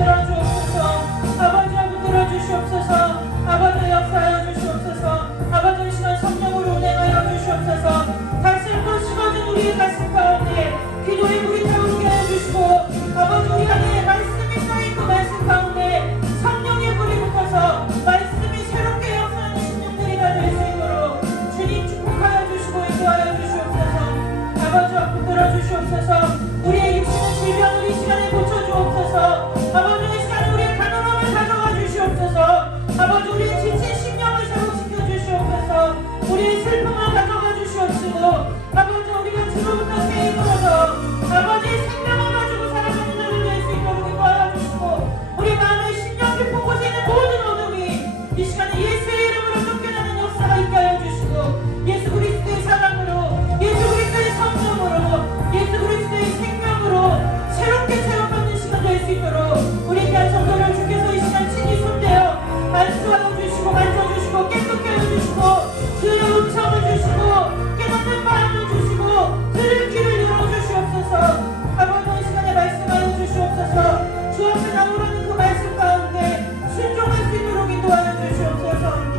붙들어 주옵소서. 아버지와 붙들어 주시옵소서. 아버지 역사하여 주시옵소서. 아버지 이 시간 성령으로 운행하여 주시옵소서. 다스림도 식어진 우리의 가슴 가운데 기도의 물이 타오르게 하여 주시고, 아버지 우리 안에 말씀이 쌓인 그 말씀 가운데 성령의 불이 붙어서 말씀이 새롭게 역사하는 심령들이 다 될 수 있도록 주님 축복하여 주시고 인도하여 주시옵소서. 아버지와 붙들어 주시옵소서. 우리의 육신의 질병을 이 시간에 고쳐주옵소서. 아버지 이 시간에 우리의 가난함을 가져가 주시옵소서. 아버지 우리의 지친 심령을 회복시켜 주시옵소서. 우리의 슬픔을 가져가 주시옵시고, 아버지 우리가 주로부터 새 힘을 얻어 아버지 생명을 가지고 살아가는 자를 될 수 있도록 인도하여 주시고, 우리 마음의 심령 깊은 곳에 있는 모든 어둠이 이 시간에 예수의 이름으로 쫓겨나는 역사가 있게 하여 주시고, 예수 그리스도의 사랑으로, 예수 그리스도의 성령으로, 예수 그리스도의 생명으로 새롭게 체험받는 시간 될 수 있도록 우리 귀한 성도를 주께서 이 시간 친히 손대어 안수하여 주시고 만져주시고 깨끗게 하여 주시고 주의 음성을 주시고 깨닫는 마음을 주시고 들을 귀를 열어주시옵소서. 아버지 이 시간에 말씀하여 주시옵소서. 주 앞에 나오라는 그 말씀 가운데 순종할 수 있도록 인도하여 주시옵소서.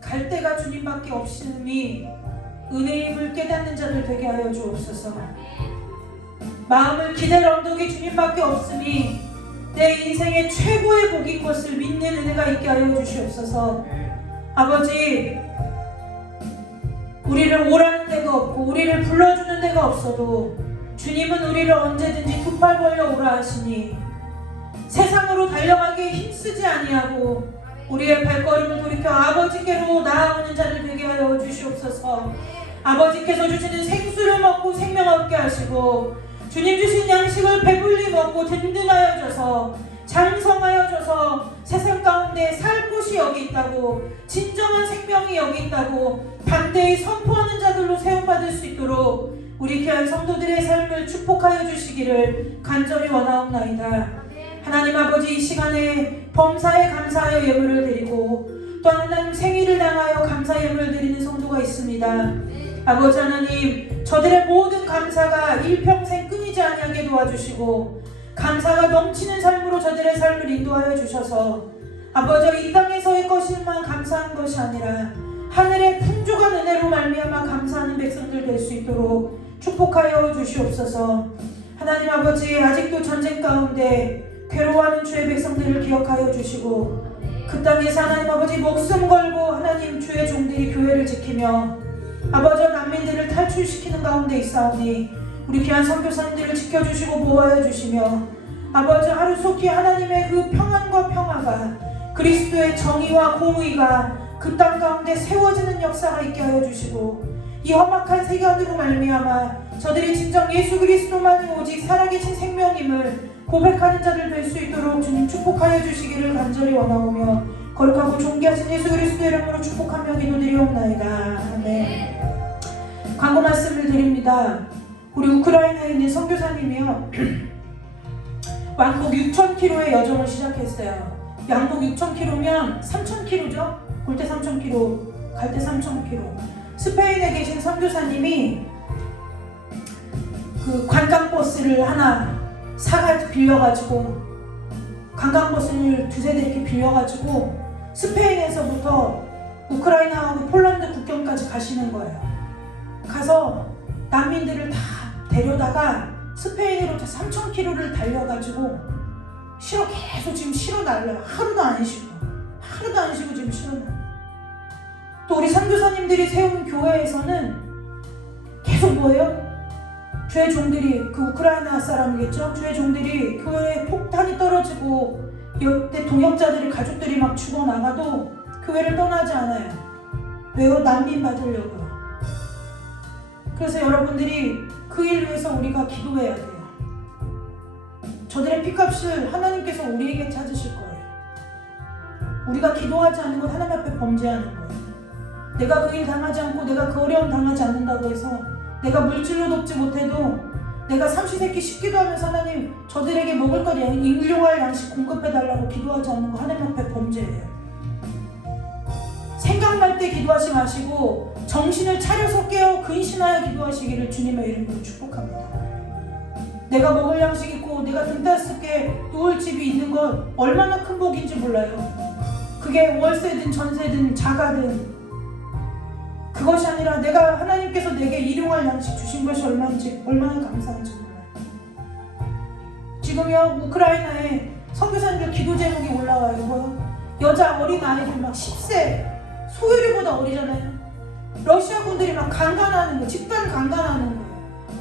갈 데가 주님밖에 없으니 은혜의 힘을 깨닫는 자들 되게 하여 주옵소서. 마음을 기댈 언덕이 주님밖에 없으니 내 인생의 최고의 복인 것을 믿는 은혜가 있게 하여 주시옵소서. 아버지, 우리를 오라는 데가 없고 우리를 불러주는 데가 없어도 주님은 우리를 언제든지 두 팔 벌려 오라 하시니 세상으로 달려가기에 힘쓰지 아니하고 우리의 발걸음을 돌이켜 아버지께로 나아오는 자를 되게 하여 주시옵소서. 아버지께서 주시는 생수를 먹고 생명 얻게 하시고 주님 주신 양식을 배불리 먹고 든든하여져서 장성하여져서 세상 가운데 살 곳이 여기 있다고, 진정한 생명이 여기 있다고 반대에 선포하는 자들로 세움받을 수 있도록 우리 귀한 성도들의 삶을 축복하여 주시기를 간절히 원하옵나이다. 하나님 아버지, 이 시간에 범사에 감사하여 예물을 드리고 또 하나님 생일을 당하여 감사 예물을 드리는 성도가 있습니다. 아버지 하나님, 저들의 모든 감사가 일평생 끊이지 아니하게 도와주시고 감사가 넘치는 삶으로 저들의 삶을 인도하여 주셔서 아버지, 이 땅에서의 것일만 감사한 것이 아니라 하늘의 풍족한 은혜로 말미암아 감사하는 백성들 될 수 있도록 축복하여 주시옵소서. 하나님 아버지, 아직도 전쟁 가운데 괴로워하는 주의 백성들을 기억하여 주시고 그 땅에서 하나님 아버지 목숨 걸고 하나님 주의 종들이 교회를 지키며 아버지 난민들을 탈출시키는 가운데 있사오니 우리 귀한 선교사님들을 지켜주시고 보호하여 주시며 아버지, 하루속히 하나님의 그 평안과 평화가 그리스도의 정의와 공의가 그 땅 가운데 세워지는 역사가 있게 하여 주시고 이 험악한 세간으로 말미암아 저들이 진정 예수 그리스도만이 오직 살아계신 생명임을 고백하는 자들 될 수 있도록 주님 축복하여 주시기를 간절히 원하오며 거룩하고 존귀하신 예수 그리스도 이름으로 축복하며 기도드리옵나이다. 아멘. 광고 말씀을 드립니다. 우리 우크라이나에 있는 선교사님이요, 왕복 6,000km의 여정을 시작했어요. 양복 6,000km면 3,000km죠? 올 때 3,000km, 갈 때 3,000km. 스페인에 계신 선교사님이 그 관광버스를 하나 빌려가지고 관광버스를 두세 대 이렇게 빌려가지고 스페인에서부터 우크라이나하고 폴란드 국경까지 가시는 거예요. 가서 난민들을 다 데려다가 스페인으로 3,000km를 달려가지고 계속 지금 쉬러 날라요. 하루도 안 쉬고 지금 쉬러 날라요. 또 우리 선교사님들이 세운 교회에서는 계속 뭐예요? 주의 종들이, 그 우크라이나 사람이겠죠? 주의 종들이 교회에 폭탄이 떨어지고 이때 동역자들이, 가족들이 막 죽어나가도 교회를 떠나지 않아요. 왜요? 난민 받으려고요. 그래서 여러분들이 그 일 위해서 우리가 기도해야 돼요. 저들의 피값을 하나님께서 우리에게 찾으실 거예요. 우리가 기도하지 않는 건 하나님 앞에 범죄하는 거예요. 내가 그 일 당하지 않고 내가 그 어려움 당하지 않는다고 해서 내가 물질로 돕지 못해도 내가 삼시세끼 씻기도 하면서 하나님 저들에게 먹을 것, 일용할 양식 공급해달라고 기도하지 않는 거 하나님 앞에 범죄예요. 생각날 때 기도하지 마시고 정신을 차려서 깨어 근신하여 기도하시기를 주님의 이름으로 축복합니다. 내가 먹을 양식 있고 내가 등 따스게 누울 집이 있는 건 얼마나 큰 복인지 몰라요. 그게 월세든 전세든 자가든 그것이 아니라 내가 하나님께서 내게 일용할 양식 주신 것이 얼마나 감사한지 몰라요. 지금요 우크라이나에 선교사님들 기도 제목이 올라와요. 뭐요? 여자 어린 아이들 막 10세 소율이보다 어리잖아요. 러시아 군들이 막 강간하는 거, 집단 강간하는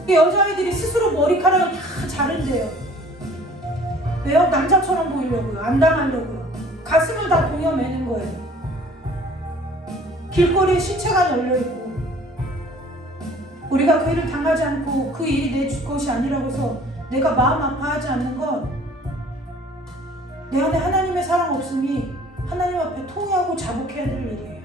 거예요. 여자아이들이 스스로 머리카락을 다 자른대요. 왜요? 남자처럼 보이려고요. 안 당하려고요. 가슴을 다 공여매는 거예요. 길거리에 시체가 널려있고 우리가 그 일을 당하지 않고 그 일이 내 것이 아니라고 해서 내가 마음 아파하지 않는 건 내 안에 하나님의 사랑 없음이 하나님 앞에 통회하고 자복해야 될 일이에요.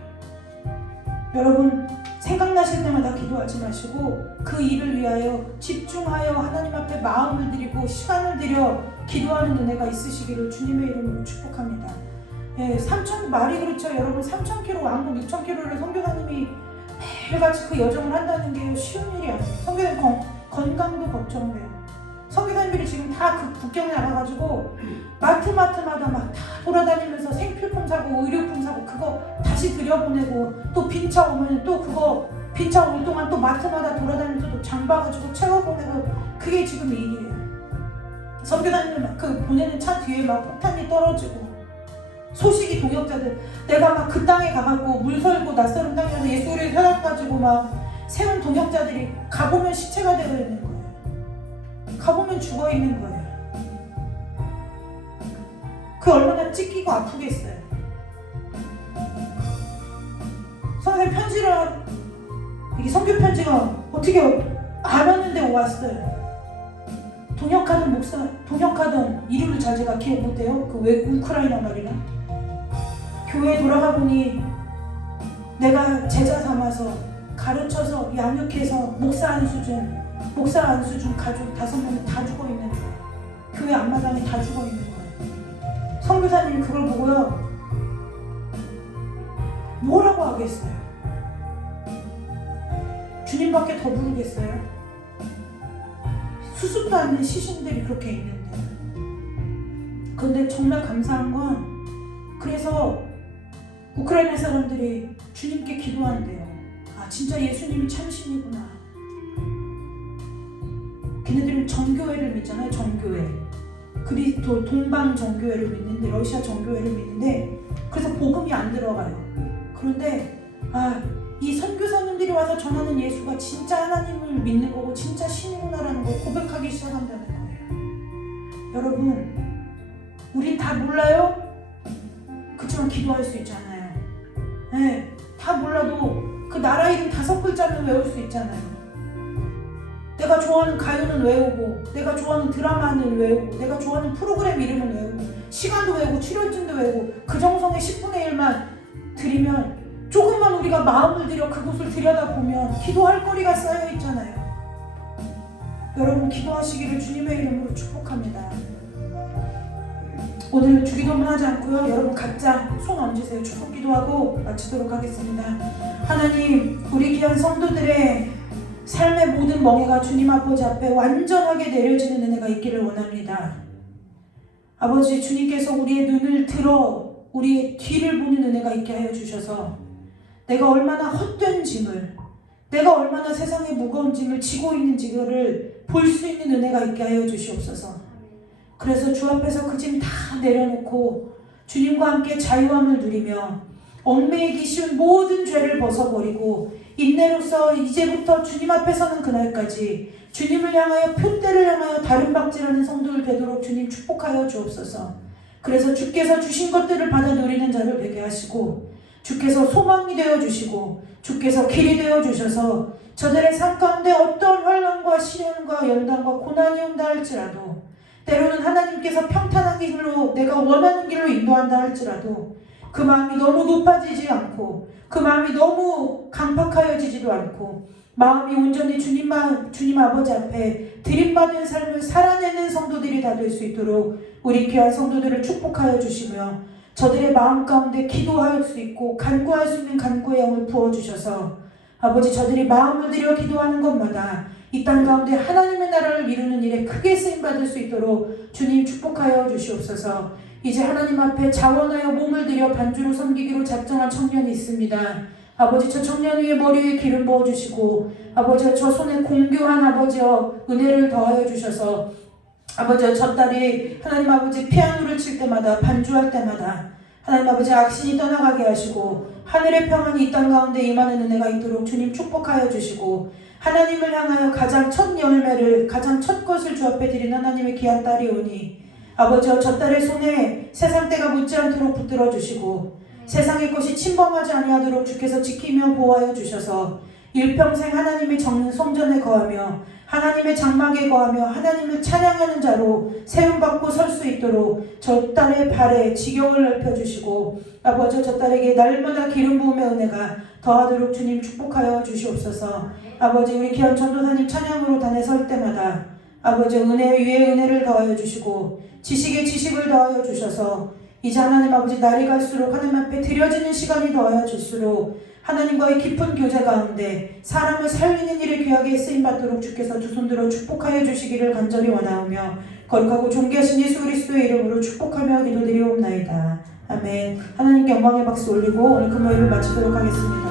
여러분 생각나실 때마다 기도하지 마시고 그 일을 위하여 집중하여 하나님 앞에 마음을 드리고 시간을 들여 기도하는 은혜가 있으시기를 주님의 이름으로 축복합니다. 예, 말이 그렇죠. 여러분 3,000km, 왕복 6,000km를 선교사님이 매일같이 그 여정을 한다는 게 쉬운 일이 아니에요. 선교사님 건강도 걱정돼요. 선교사님들이 지금 다 그 국경에 나가가지고 마트마다 막 다 돌아다니면서 생필품 사고 의료품 사고 그거 다시 들여보내고 또 빈차 오면 또 그거 빈차 올 동안 또 마트마다 돌아다니면서 또 장 봐가지고 채워보내고 그게 지금 일이에요. 선교사님들 막 그 보내는 차 뒤에 막 폭탄이 떨어지고 소식이 동역자들 내가 막 그 땅에 가갖고 물 설고 낯설은 땅에서 예수를 찾아가지고 막 세운 동역자들이 가보면 시체가 되어 있는 거예요. 가보면 죽어 있는 거예요. 그 얼마나 찢기고 아프겠어요. 선생님 편지를 이게 선교 편지가 어떻게 안 왔는데 왔어요. 동역하던 이름을 잘 제가 기억 못해요. 그 왜 우크라이나 말이나 교회에 돌아가 보니 내가 제자 삼아서 가르쳐서 양육해서 목사 안수준 가족 5명이 다 죽어 있는 거예요. 교회 앞마당에 다 죽어 있는 거예요. 선교사님이 그걸 보고요 뭐라고 하겠어요? 주님밖에 더 부르겠어요? 수습도 않는 시신들이 그렇게 있는데. 그런데 정말 감사한 건 그래서 우크라이나 사람들이 주님께 기도한대요. 아 진짜 예수님이 참신이구나. 걔네들은 정교회를 믿잖아요. 정교회. 그리스도 동방 정교회를 믿는데 러시아 정교회를 믿는데 그래서 복음이 안 들어가요. 그런데 이 선교사님들이 와서 전하는 예수가 진짜 하나님을 믿는 거고 진짜 신이구나라는 걸 고백하기 시작한다는 거예요. 여러분 우리 다 몰라요? 그렇지만 기도할 수 있잖아요. 네, 다 몰라도 그 나라 이름 5글자는 외울 수 있잖아요. 내가 좋아하는 가요는 외우고 내가 좋아하는 드라마는 외우고 내가 좋아하는 프로그램 이름은 외우고 시간도 외우고 출연진도 외우고 그 정성의 10분의 1만 드리면 조금만 우리가 마음을 들여 그곳을 들여다보면 기도할 거리가 쌓여 있잖아요. 여러분 기도하시기를 주님의 이름으로 축복합니다. 오늘 주기도문 하지 않고요. 여러분 각자 손 얹으세요. 축복 기도하고 마치도록 하겠습니다. 하나님 우리 귀한 성도들의 삶의 모든 멍해가 주님 아버지 앞에 완전하게 내려지는 은혜가 있기를 원합니다. 아버지 주님께서 우리의 눈을 들어 우리의 뒤를 보는 은혜가 있게 하여 주셔서 내가 얼마나 헛된 짐을 내가 얼마나 세상의 무거운 짐을 지고 있는지를 볼 수 있는 은혜가 있게 하여 주시옵소서. 그래서 주 앞에서 그 짐 다 내려놓고 주님과 함께 자유함을 누리며 얽매이기 쉬운 모든 죄를 벗어버리고 인내로서 이제부터 주님 앞에 서는 그날까지 주님을 향하여 표대를 향하여 다른 박질하는 성도들 되도록 주님 축복하여 주옵소서. 그래서 주께서 주신 것들을 받아 누리는 자를 되게 하시고 주께서 소망이 되어 주시고 주께서 길이 되어 주셔서 저들의 삶 가운데 어떤 환난과 시련과 연단과 고난이 온다 할지라도 때로는 하나님께서 평탄한 길로 내가 원하는 길로 인도한다 할지라도 그 마음이 너무 높아지지 않고 그 마음이 너무 강팍하여지지도 않고 마음이 온전히 주님 아버지 앞에 드림받은 삶을 살아내는 성도들이 다 될 수 있도록 우리 귀한 성도들을 축복하여 주시며 저들의 마음 가운데 기도할 수 있고 간구할 수 있는 간구의 영을 부어주셔서 아버지 저들이 마음을 들여 기도하는 것마다 이 땅 가운데 하나님의 나라를 이루는 일에 크게 쓰임받을 수 있도록 주님 축복하여 주시옵소서. 이제 하나님 앞에 자원하여 몸을 들여 반주로 섬기기로 작정한 청년이 있습니다. 아버지 저 청년 위에 머리 위에 기름 부어주시고 아버지 저 손에 공교한 아버지여 은혜를 더하여 주셔서 아버지 저 딸이 하나님 아버지 피아노를 칠 때마다 반주할 때마다 하나님 아버지 악신이 떠나가게 하시고 하늘의 평안이 이 땅 가운데 임하는 은혜가 있도록 주님 축복하여 주시고 하나님을 향하여 가장 첫 열매를 가장 첫 것을 주 앞에 드린 하나님의 귀한 딸이 오니 아버지 저 딸의 손에 세상 때가 묻지 않도록 붙들어 주시고 세상의 것이 침범하지 아니하도록 주께서 지키며 보호하여 주셔서 일평생 하나님의 성전에 거하며 하나님의 장막에 거하며 하나님을 찬양하는 자로 세움받고 설 수 있도록 저 딸의 발에 지경을 넓혀주시고 아버지 저 딸에게 날마다 기름 부음의 은혜가 더하도록 주님 축복하여 주시옵소서. 아버지 우리 귀한 전도사님 찬양으로 단에 설 때마다 아버지 은혜 위에 은혜를 더하여 주시고 지식에 지식을 더하여 주셔서 이제 하나님 아버지 날이 갈수록 하나님 앞에 드려지는 시간이 더하여 줄수록 하나님과의 깊은 교제 가운데 사람을 살리는 일에 귀하게 쓰임받도록 주께서 두 손들어 축복하여 주시기를 간절히 원하오며 거룩하고 존귀하신 예수 그리스도의 이름으로 축복하며 기도드리옵나이다. 아멘. 하나님께 영광의 박수 올리고 오늘 금요일을 마치도록 하겠습니다.